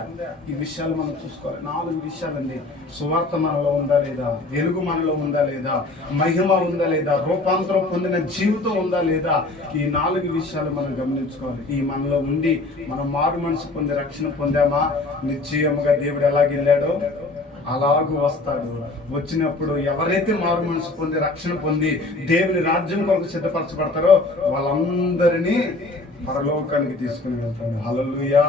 ఈ విషయాలు మనం చూసుకోవాలి. 4 విషయాలండి. సువార్త మనలో ఉందా లేదా, వెలుగు మనలో ఉందా లేదా, మహిమ ఉందా లేదా, రూపాంతరం పొందిన జీవితం ఉందా లేదా, ఈ 4 విషయాలు మనం గమనించుకోవాలి. ఈ మనలో ఉండి మనం మారు మనసు పొంది రక్షణ పొందామా, నిశ్చయముగా దేవుడు ఎలాగెళ్ళాడో అలాగూ వస్తాడు. వచ్చినప్పుడు ఎవరైతే మారు మనసు పొంది రక్షణ పొంది దేవుని రాజ్యం కొరకు సిద్ధపరచబడతారో వాళ్ళందరినీ పరలోకానికి తీసుకుని వెళ్తాడు. హల్లెలూయా.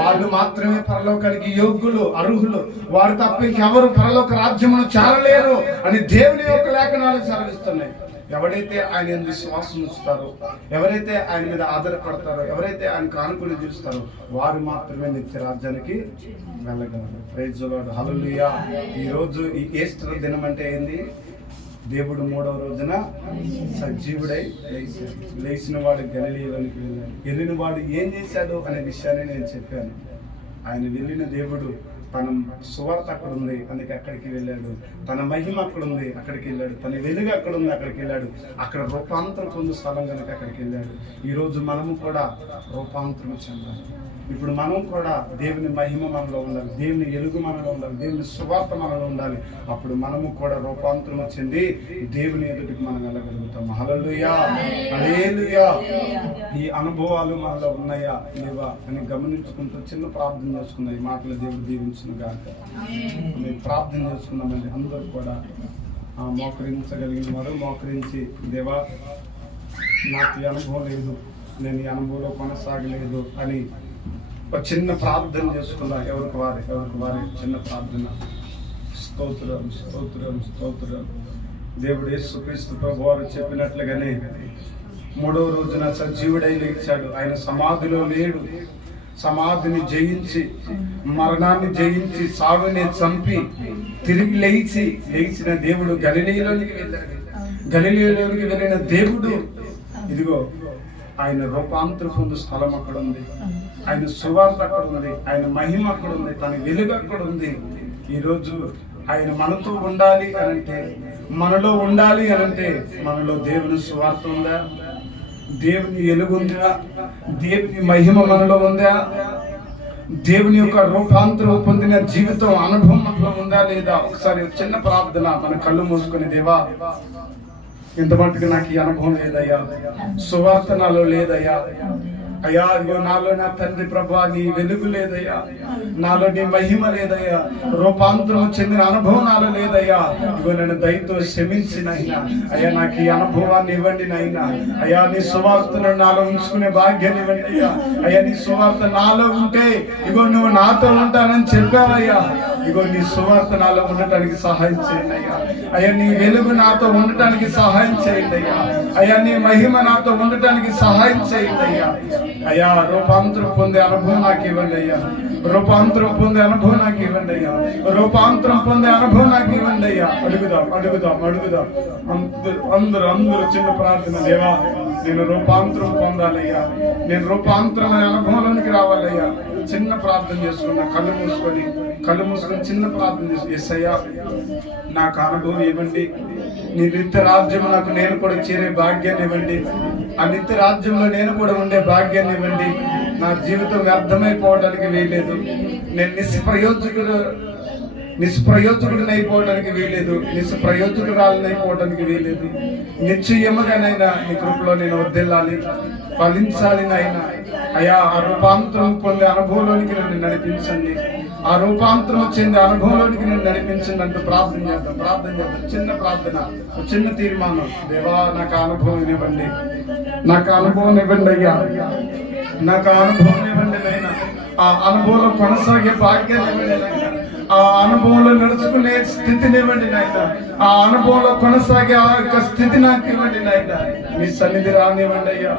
వాళ్ళు మాత్రమే పరలోకానికి యోగ్యులు, అర్హులు. వారు తప్ప ఇంకెవరు పరలోక రాజ్యమును చేరలేరు అని దేవుని యొక్క లేఖనాలు సెలవిస్తున్నాయి. ఎవరైతే ఆయన యందు విశ్వాసం ఉంచుతారో, ఎవరైతే ఆయన మీద ఆధారపడతారో, ఎవరైతే ఆయనకు ఆనుకుని చూస్తారో వారు మాత్రమే నిత్య రాజ్యానికి వెళ్ళగలరు. Praise the Lord. హల్లెలూయా. ఈ రోజు ఈ ఈస్టర్ దినం అంటే ఏంది? దేవుడు 3వ రోజున సజీవుడై లేచిన వాడు గలిలయలోనికి వెళ్ళాడు. వెళ్ళిన వాడు ఏం చేశాడు అనే విషయాన్ని నేను చెప్పాను. ఆయన వెళ్ళిన దేవుడు తన సువార్త అక్కడ ఉంది, అందుకే అక్కడికి వెళ్ళాడు. తన మహిమ అక్కడ ఉంది, అక్కడికి వెళ్ళాడు. తన వెలుగు అక్కడ ఉంది, అక్కడికి వెళ్ళాడు. అక్కడ రూపాంతరం పొందు స్థలం కనుక అక్కడికి వెళ్ళాడు. ఈరోజు మనము కూడా రూపాంతరం చెందాలి. ఇప్పుడు మనం కూడా దేవుని మహిమ మనలో ఉండాలి, దేవుని వెలుగు మనలో ఉండాలి, దేవుని సువార్త మనలో ఉండాలి. అప్పుడు మనము కూడా రూపాంతరం చెంది దేవుని ఎదుటికి మనం వెళ్ళగలుగుతాం. హల్లెలూయా, హల్లెలూయా. ఈ అనుభవాలు మనలో ఉన్నాయా లేవా అని గమనించుకుంటూ చిన్న ప్రార్థన చేసుకుందాం. ఈ మాటలు దేవుడు దీవించును గాక. మేము ప్రార్థన చేసుకున్నామండి. అందరూ కూడా మోకరించగలిగిన వారు మోకరించి, దేవా నాకు ఈ అనుభవం లేదు, నేను ఈ అనుభవంలో కొనసాగలేదు అని ఒక చిన్న ప్రార్థన చేసుకున్నాం. ఎవరికి వారి చిన్న ప్రార్థన. స్తోత్రం, స్తోత్రం, స్తోత్రం. దేవుడు యేసుక్రీస్తు ప్రభువారు చెప్పినట్లుగానే 3వ రోజున సజీవుడై లేచాడు. ఆయన సమాధిలో లేడు. సమాధిని జయించి, మరణాన్ని జయించి, సాగుని చంపి తిరిగి లేచిన దేవుడు గలిలయలోనికి వెళ్ళాడు. గలిలయలోనికి వెళ్ళిన దేవుడు ఇదిగో ఆయన రూపాంతరం పొందు స్థలం అక్కడ ఉంది, ఆయన సువార్త అక్కడ ఉంది, ఆయన మహిమ అక్కడ ఉంది, తన వెలుగు అక్కడ ఉంది. ఈరోజు ఆయన మనతో ఉండాలి అనంటే, మనలో ఉండాలి అనంటే మనలో దేవుని సువార్త ఉందా, దేవుని వెలుగు ఉందా, దేవుని మహిమ మనలో ఉందా, దేవుని యొక్క రూపాంతరం పొందిన జీవితం అనుభవం మనలో ఉందా లేదా? ఒకసారి చిన్న ప్రార్థన, మన కళ్ళు మూసుకొని, దేవా ఇంత మట్టుకు నాకు ఈ అనుభవం లేదయ్యా, సువార్త నాలో లేదయ్యా, అయ్యా ఇగో నాలో నా తండ్రి ప్రభా నీ వెలుగు లేదయ్యా, నాలో నీ మహిమ లేదయ్యా, రూపాంతరం చెందిన అనుభవం నాలో లేదయ్యా, ఇగో నన్ను దయతో క్షమించి నైనా అయ్యా నాకు ఈ అనుభవాన్ని ఇవ్వండి నైనా, అయ్యా నీ సువార్తను నాలో ఉంచుకునే భాగ్యాన్ని ఇవ్వండి అయ్యా, అయ్యా నీ సువార్త నాలో ఉంటే ఇగో నువ్వు నాతో ఉంటానని చెప్పావయ్యా, ఇగో నీ సువార్త నాలో ఉండటానికి సహాయం చేయండి అయ్యా, అయ్యా నీ వెలుగు నాతో ఉండటానికి సహాయం చేయండి అయ్యా, అయ్యా నీ మహిమ నాతో ఉండటానికి సహాయం చేయండి అయ్యా, అయ్యా రూపాంతరం పొందే అనుభవం నాకు ఇవ్వండి అయ్యా, రూపాంతరం పొందే అనుభవం నాకు ఇవ్వండి అయ్యా, రూపాంతరం పొందే అనుభవం నాకు ఇవ్వండి అయ్యా. అడుగుదాం. అందరూ చిన్న ప్రార్థన. దేవా నేను రూపాంతరం పొందాలయ్యా, నేను రూపాంతరమైన అనుభవంలోనికి రావాలయ్యా. చిన్న ప్రార్థన చేసుకున్నా, కళ్ళు మూసుకొని చిన్న ప్రార్థన చేసి, యేసయ్యా నాకు అనుభవం ఇవ్వండి, నీ నిత్య రాజ్యం నాకు నేను కూడా చేరే భాగ్యాన్ని ఇవ్వండి, ఆ నిత్య రాజ్యంలో నేను కూడా ఉండే భాగ్యాన్ని ఇవ్వండి. నా జీవితం వ్యర్థమైపోవడానికి వీల్లేదు, నేను నిష్ప్రయోజకుడినైపోవడానికి వీల్లేదు, నిష్ప్రయోజకురాలనైపోవడానికి వీల్లేదు. నిశ్చయముగానైనా నీ కృపలో నేను వర్ధిల్లాలి, ఫలించాలి నాయనా. అయ్యా ఆ రూపాంతరం పొందే అనుభవంలోనికి నన్ను నడిపించండి, ఆ రూపాంతరం చెందే అనుభవంలోనికి నన్ను నడిపించండి అంటూ ప్రార్థన చేద్దాం. చిన్న ప్రార్థన, చిన్న తీర్మానం. దేవా నాకు అనుభవం ఇవ్వండి, నాకు అనుభవం ఇవ్వండి అయ్యా, నాకు అనుభవం ఇవ్వండి నైనా, ఆ అనుభవంలో కొనసాగే భాగ్యాన్ని ఇవ్వండి నాయనా, ఆ అనుభవంలో నడుచుకునే స్థితిని ఇవ్వండి నాయన, ఆ అనుభవంలో కొనసాగే ఆ యొక్క స్థితి నాకు ఇవ్వండి నాయన. నీ సన్నిధి రానివ్వండి అయ్యా,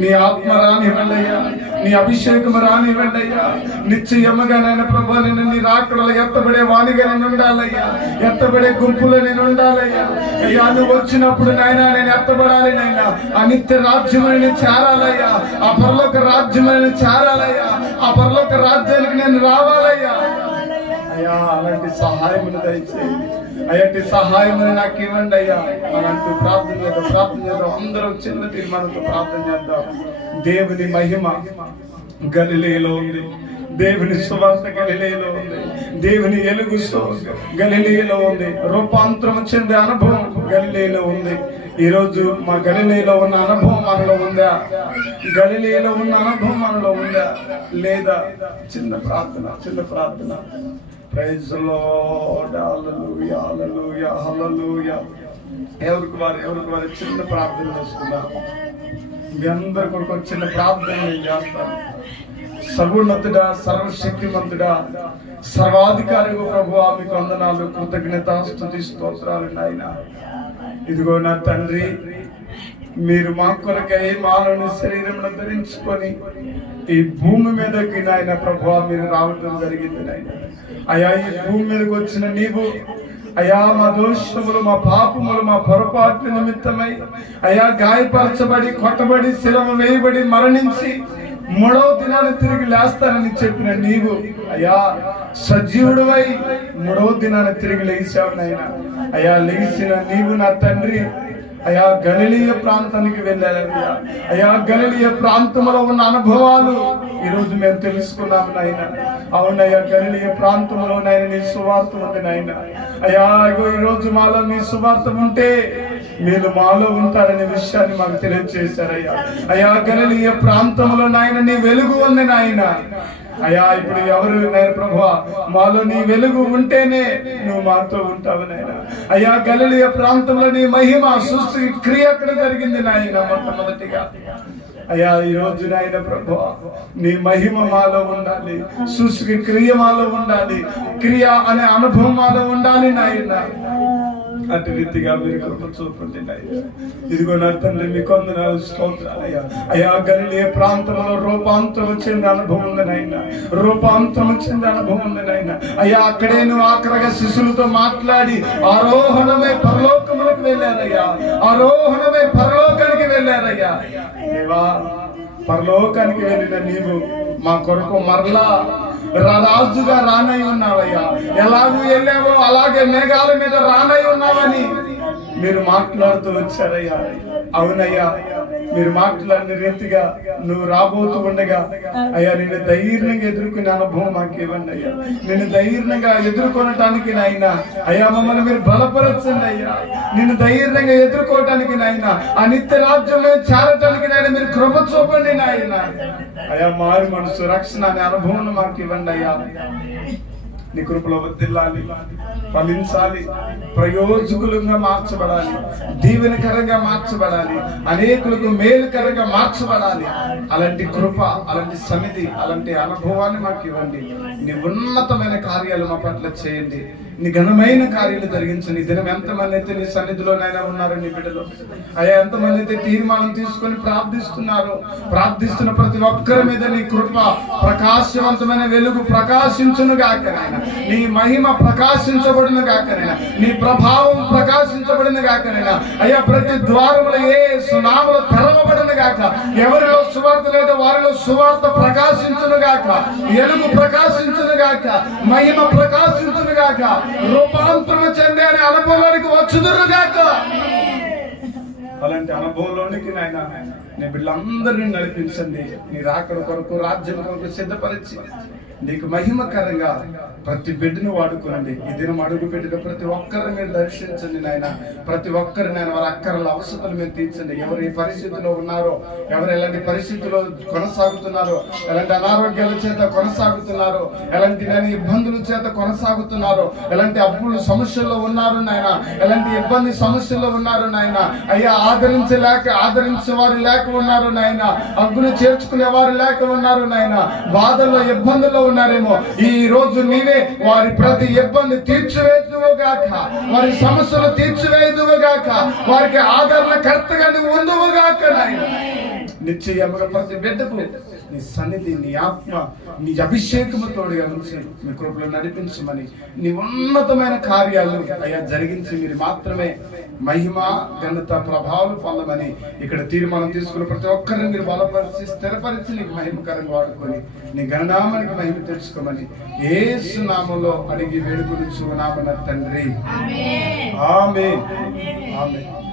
నీ ఆత్మ రానివ్వండి అయ్యా, నీ అభిషేకం రానివ్వండి అయ్యా. నిశ్చయముగా నాయన ప్రభా నేను నీ రాకడలో ఎత్తబడే వాణిగా నేను ఉండాలయ్యా, ఎత్తబడే గుంపులో నేను ఉండాలయ్యా. అయ్యా నువ్వు వచ్చినప్పుడు నాయన నేను ఎత్తబడాలి నాయన, ఆ నిత్య రాజ్యమని నేను చేరాలయ్యా, ఆ పరలోక రాజ్యమని నేను చేరాలయ్యా, ఆ పరలోక రాజ్యానికి నేను రావాలయ్యా. అయ్యా అలాంటి సహాయమును దయచేయండి, అయ్యటి సహాయం నాకు ఇవ్వండి అయ్యా మనంటూ ప్రార్థన చేద్దాం. అందరూ చిన్న తీర్మానంతో ప్రార్థన చేద్దాం. దేవుని మహిమ గలిలయలో ఉంది, దేవుని సువార్త గలిలయలో ఉంది, దేవుని ఎలుగు గలిలయలో ఉంది, రూపాంతరం చెందే అనుభవం గలిలయలో ఉంది. ఈ రోజు మా గలిలయలో ఉన్న అనుభవం మనలో ఉందా? గలిలయలో ఉన్న అనుభవం మనలో ఉందా లేదా? చిన్న ప్రార్థన. Praise the Lord. హల్లెలూయా, హల్లెలూయా, హల్లెలూయా. ఎవరికి వారు చిన్న ప్రార్థన చేసుకుందాం. మీ అందరి కొరకు చిన్న ప్రార్థన నేను చేస్తాను. సర్వోన్నతుడా, సర్వశక్తిమంతుడా, సర్వాధికారి ప్రభువా, మీకు వందనాలు, కృతజ్ఞత, స్తుతి, స్తోత్రాలు నాయనా. ఇదిగో నా తండ్రి, మీరు మా కొరకై మానవుని శరీరంలో ధరించుకొని ఈ భూమి మీదకి నాయన ప్రభువా మీరు రావడం జరిగింది నాయన. అయా ఈ భూమి మీదకి వచ్చిన నీవు అయా మా దోషములు, మా పాపములు, మా పొరపాట్ల నిమిత్తమై అయా గాయపరచబడి, కొట్టబడి, శిలవ వేయబడి, మరణించి 3వ దినాన్ని తిరిగి లేస్తానని చెప్పిన నీవు అయా సజీవుడివై 3వ దినాన్ని తిరిగి లేచావు నాయనా. అయా లేచిన నీవు నా తండ్రి అయా గలిలయ ప్రాంతానికి వెళ్ళారయ్యా. అయా గలిలయ ప్రాంతంలో ఉన్న అనుభవాలు ఈరోజు మేము తెలుసుకున్నాము నాయన. అవునయ్యా, గలిలయ ప్రాంతంలో నాయన నీ సువార్త ఉంది నాయన. అయా ఇగో ఈరోజు మాలో నీ సువార్త ఉంటే మీరు మాలో ఉంటారనే విషయాన్ని మాకు తెలియజేశారయ్యా. అయా గలిలయ ప్రాంతంలో నాయన నీ వెలుగు ఉంది నాయన. అయా ఇప్పుడు ఎవరు నాయన ప్రభువా, మాలో నీ వెలుగు ఉంటేనే నువ్వు మాతో ఉంటావు నాయన. అయా గలిలయ ప్రాంతంలో నీ మహిమ సృష్టి క్రియ అక్కడ జరిగింది నాయన. మొట్టమొదటిగా అయా ఈ రోజు నాయన ప్రభువా నీ మహిమ మాలో ఉండాలి, సృష్టి క్రియ మాలో ఉండాలి, క్రియ అనే అనుభవం మాలో ఉండాలి నాయన. అటు రీతిగా మీరు కృప చూపండి నాయన. ఇదిగో నా తండ్రి మీకు వందనాలు, స్తోత్రాలయ్యా. అయా గలిలయ ప్రాంతంలో రూపాంతరం చెందిన అనుభవం ఉంది నాయన. రూపాంతరం చెందిన అనుభవం ఉంది నాయన. అయ్యా అక్కడే నువ్వు ఆఖరగా శిష్యులతో మాట్లాడి ఆరోహణమై పరలోకములకు వెళ్ళారయ్యా. ఆరోహణమై పరలోకానికి వెళ్ళారయ్యా. దేవా, పరలోకానికి వెళ్ళిన నీవు మా కొరకు మరలా రాజుగా రానై ఉన్నావయ్యా. ఎలాగూ వెళ్ళావో అలాగే మేఘాల మీద రానై ఉన్నావని మీరు మాట్లాడుతూ వచ్చారయ్యా. అవునయ్యా, మీరు మాట్లాడిన రీతిగా నువ్వు రాబోతూ ఉండగా అయ్యా నిన్ను ధైర్యంగా ఎదుర్కొనే అనుభవం మాకు ఇవ్వండి అయ్యా. నిన్ను ధైర్యంగా ఎదుర్కొనటానికి నాయన అయ్యా మమ్మల్ని మీరు బలపరచండి అయ్యా. నిన్ను ధైర్యంగా ఎదుర్కోవటానికి నాయన, ఆ నిత్య రాజ్యంలో చేరటానికి నాయన మీరు కృప చూపండి నాయన. అయ్యా మారు మనసు రక్షణ అనే అనుభవం మాకు ఇవ్వండి అయ్యా. నీ కృపలో వర్ధిల్లాలి, ఫలించాలి, ప్రయోజకులుగా మార్చబడాలి, దీవెనకరంగా మార్చబడాలి, అనేకులకు మేలుకరంగా మార్చబడాలి. అలాంటి కృప, అలాంటి సమితి, అలాంటి అనుభవాన్ని మాకు ఇవ్వండి. నీ ఉన్నతమైన కార్యాలు మా పట్ల చేయండి. నీ ఘనమైన కార్యాలు జరిగించండి. ఈ దినం ఎంతమంది అయితే నీ సన్నిధిలోనైనా ఉన్నారు నీ బిడ్డలు అయ్యా, ఎంతమంది అయితే తీర్మానం తీసుకొని ప్రార్థిస్తున్న ప్రతి ఒక్కరి మీద నీ కృప ప్రకాశవంతమైన వెలుగు ప్రకాశించును గాక నాయన. నీ మహిమ ప్రకాశించబడిన గాక నాయన. నీ ప్రభావం ప్రకాశించబడిన గాక నాయన. అయ్యా ప్రతి ద్వారములు ఏ సునాములు తెరవబడిన గాక. ఎవరిలో సువార్త లేదో వారిలో సువార్త ప్రకాశించును గాక. వెలుగు ప్రకాశించును గాక. మహిమ ప్రకాశించును గాక. రూపాంతరం చెందే అనే అనుభవానికి వచ్చుదురుగాక. అలాంటి అనుభవంలోనికి నాయన నీ బిడ్డలందరినీ నడిపించండి. నీ రాకడ కొరకు, రాజ్యం కొరకు సిద్ధపరిచి నీకు మహిమకరంగా ప్రతి బిడ్డను వాడుకోనండి. ఈ దినం అడుగు పెట్టిన ప్రతి ఒక్కరిని మీరు దర్శించండి నాయన. ప్రతి ఒక్కరి నాయన వారి అక్కర్ల అవసరాలు మీరు తీర్చండి. ఎవరు ఏ పరిస్థితిలో ఉన్నారో, ఎవరు ఎలాంటి పరిస్థితుల్లో కొనసాగుతున్నారో, ఎలాంటి అనారోగ్యాల చేత కొనసాగుతున్నారో, ఎలాంటి ఇబ్బందుల చేత కొనసాగుతున్నారో, ఎలాంటి అప్పులు సమస్యల్లో ఉన్నారు నాయన, ఎలాంటి ఇబ్బంది సమస్యల్లో ఉన్నారు నాయన. అయ్యా ఆదరించే వారు లేక ఉన్నారు నాయన. అగ్గులు చేర్చుకునే వారు లేక ఉన్నారు నాయన. బాధల్లో ఇబ్బందుల్లో ఉన్నారేమో. ఈ రోజు నీవే వారి ప్రతి ఇబ్బంది తీర్చివేదువుగాక. వారి సమస్యలు తీర్చివేదువుగాక. వారికి ఆదరణ కర్తగా నువ్వు ఉందువుగాక నాయన. నిశ్చయముగా ప్రతి బిడ్డకు నీ సన్నిధి, నీ ఆత్మ, నీ అభిషేకము తోడుగా ఉంచి మీ కృపలో నడిపించమని, నీ ఉన్నతమైన కార్యాలు అయ్యా జరిగించి మీరు మాత్రమే మహిమ, ఘనత, ప్రభావాలు పొందమని ఇక్కడ తీర్మానం తీసుకున్న ప్రతి ఒక్కరిని మీరు బలపరిచి స్థిరపరిచి నీకు మహిమకరంగా వాడుకొని నీ గణనామానికి మహిమ తెలుసుకోమని యేసు నామములో అడిగి వేడుకొనుచున్నాము తండ్రి. ఆమేన్. ఆమేన్.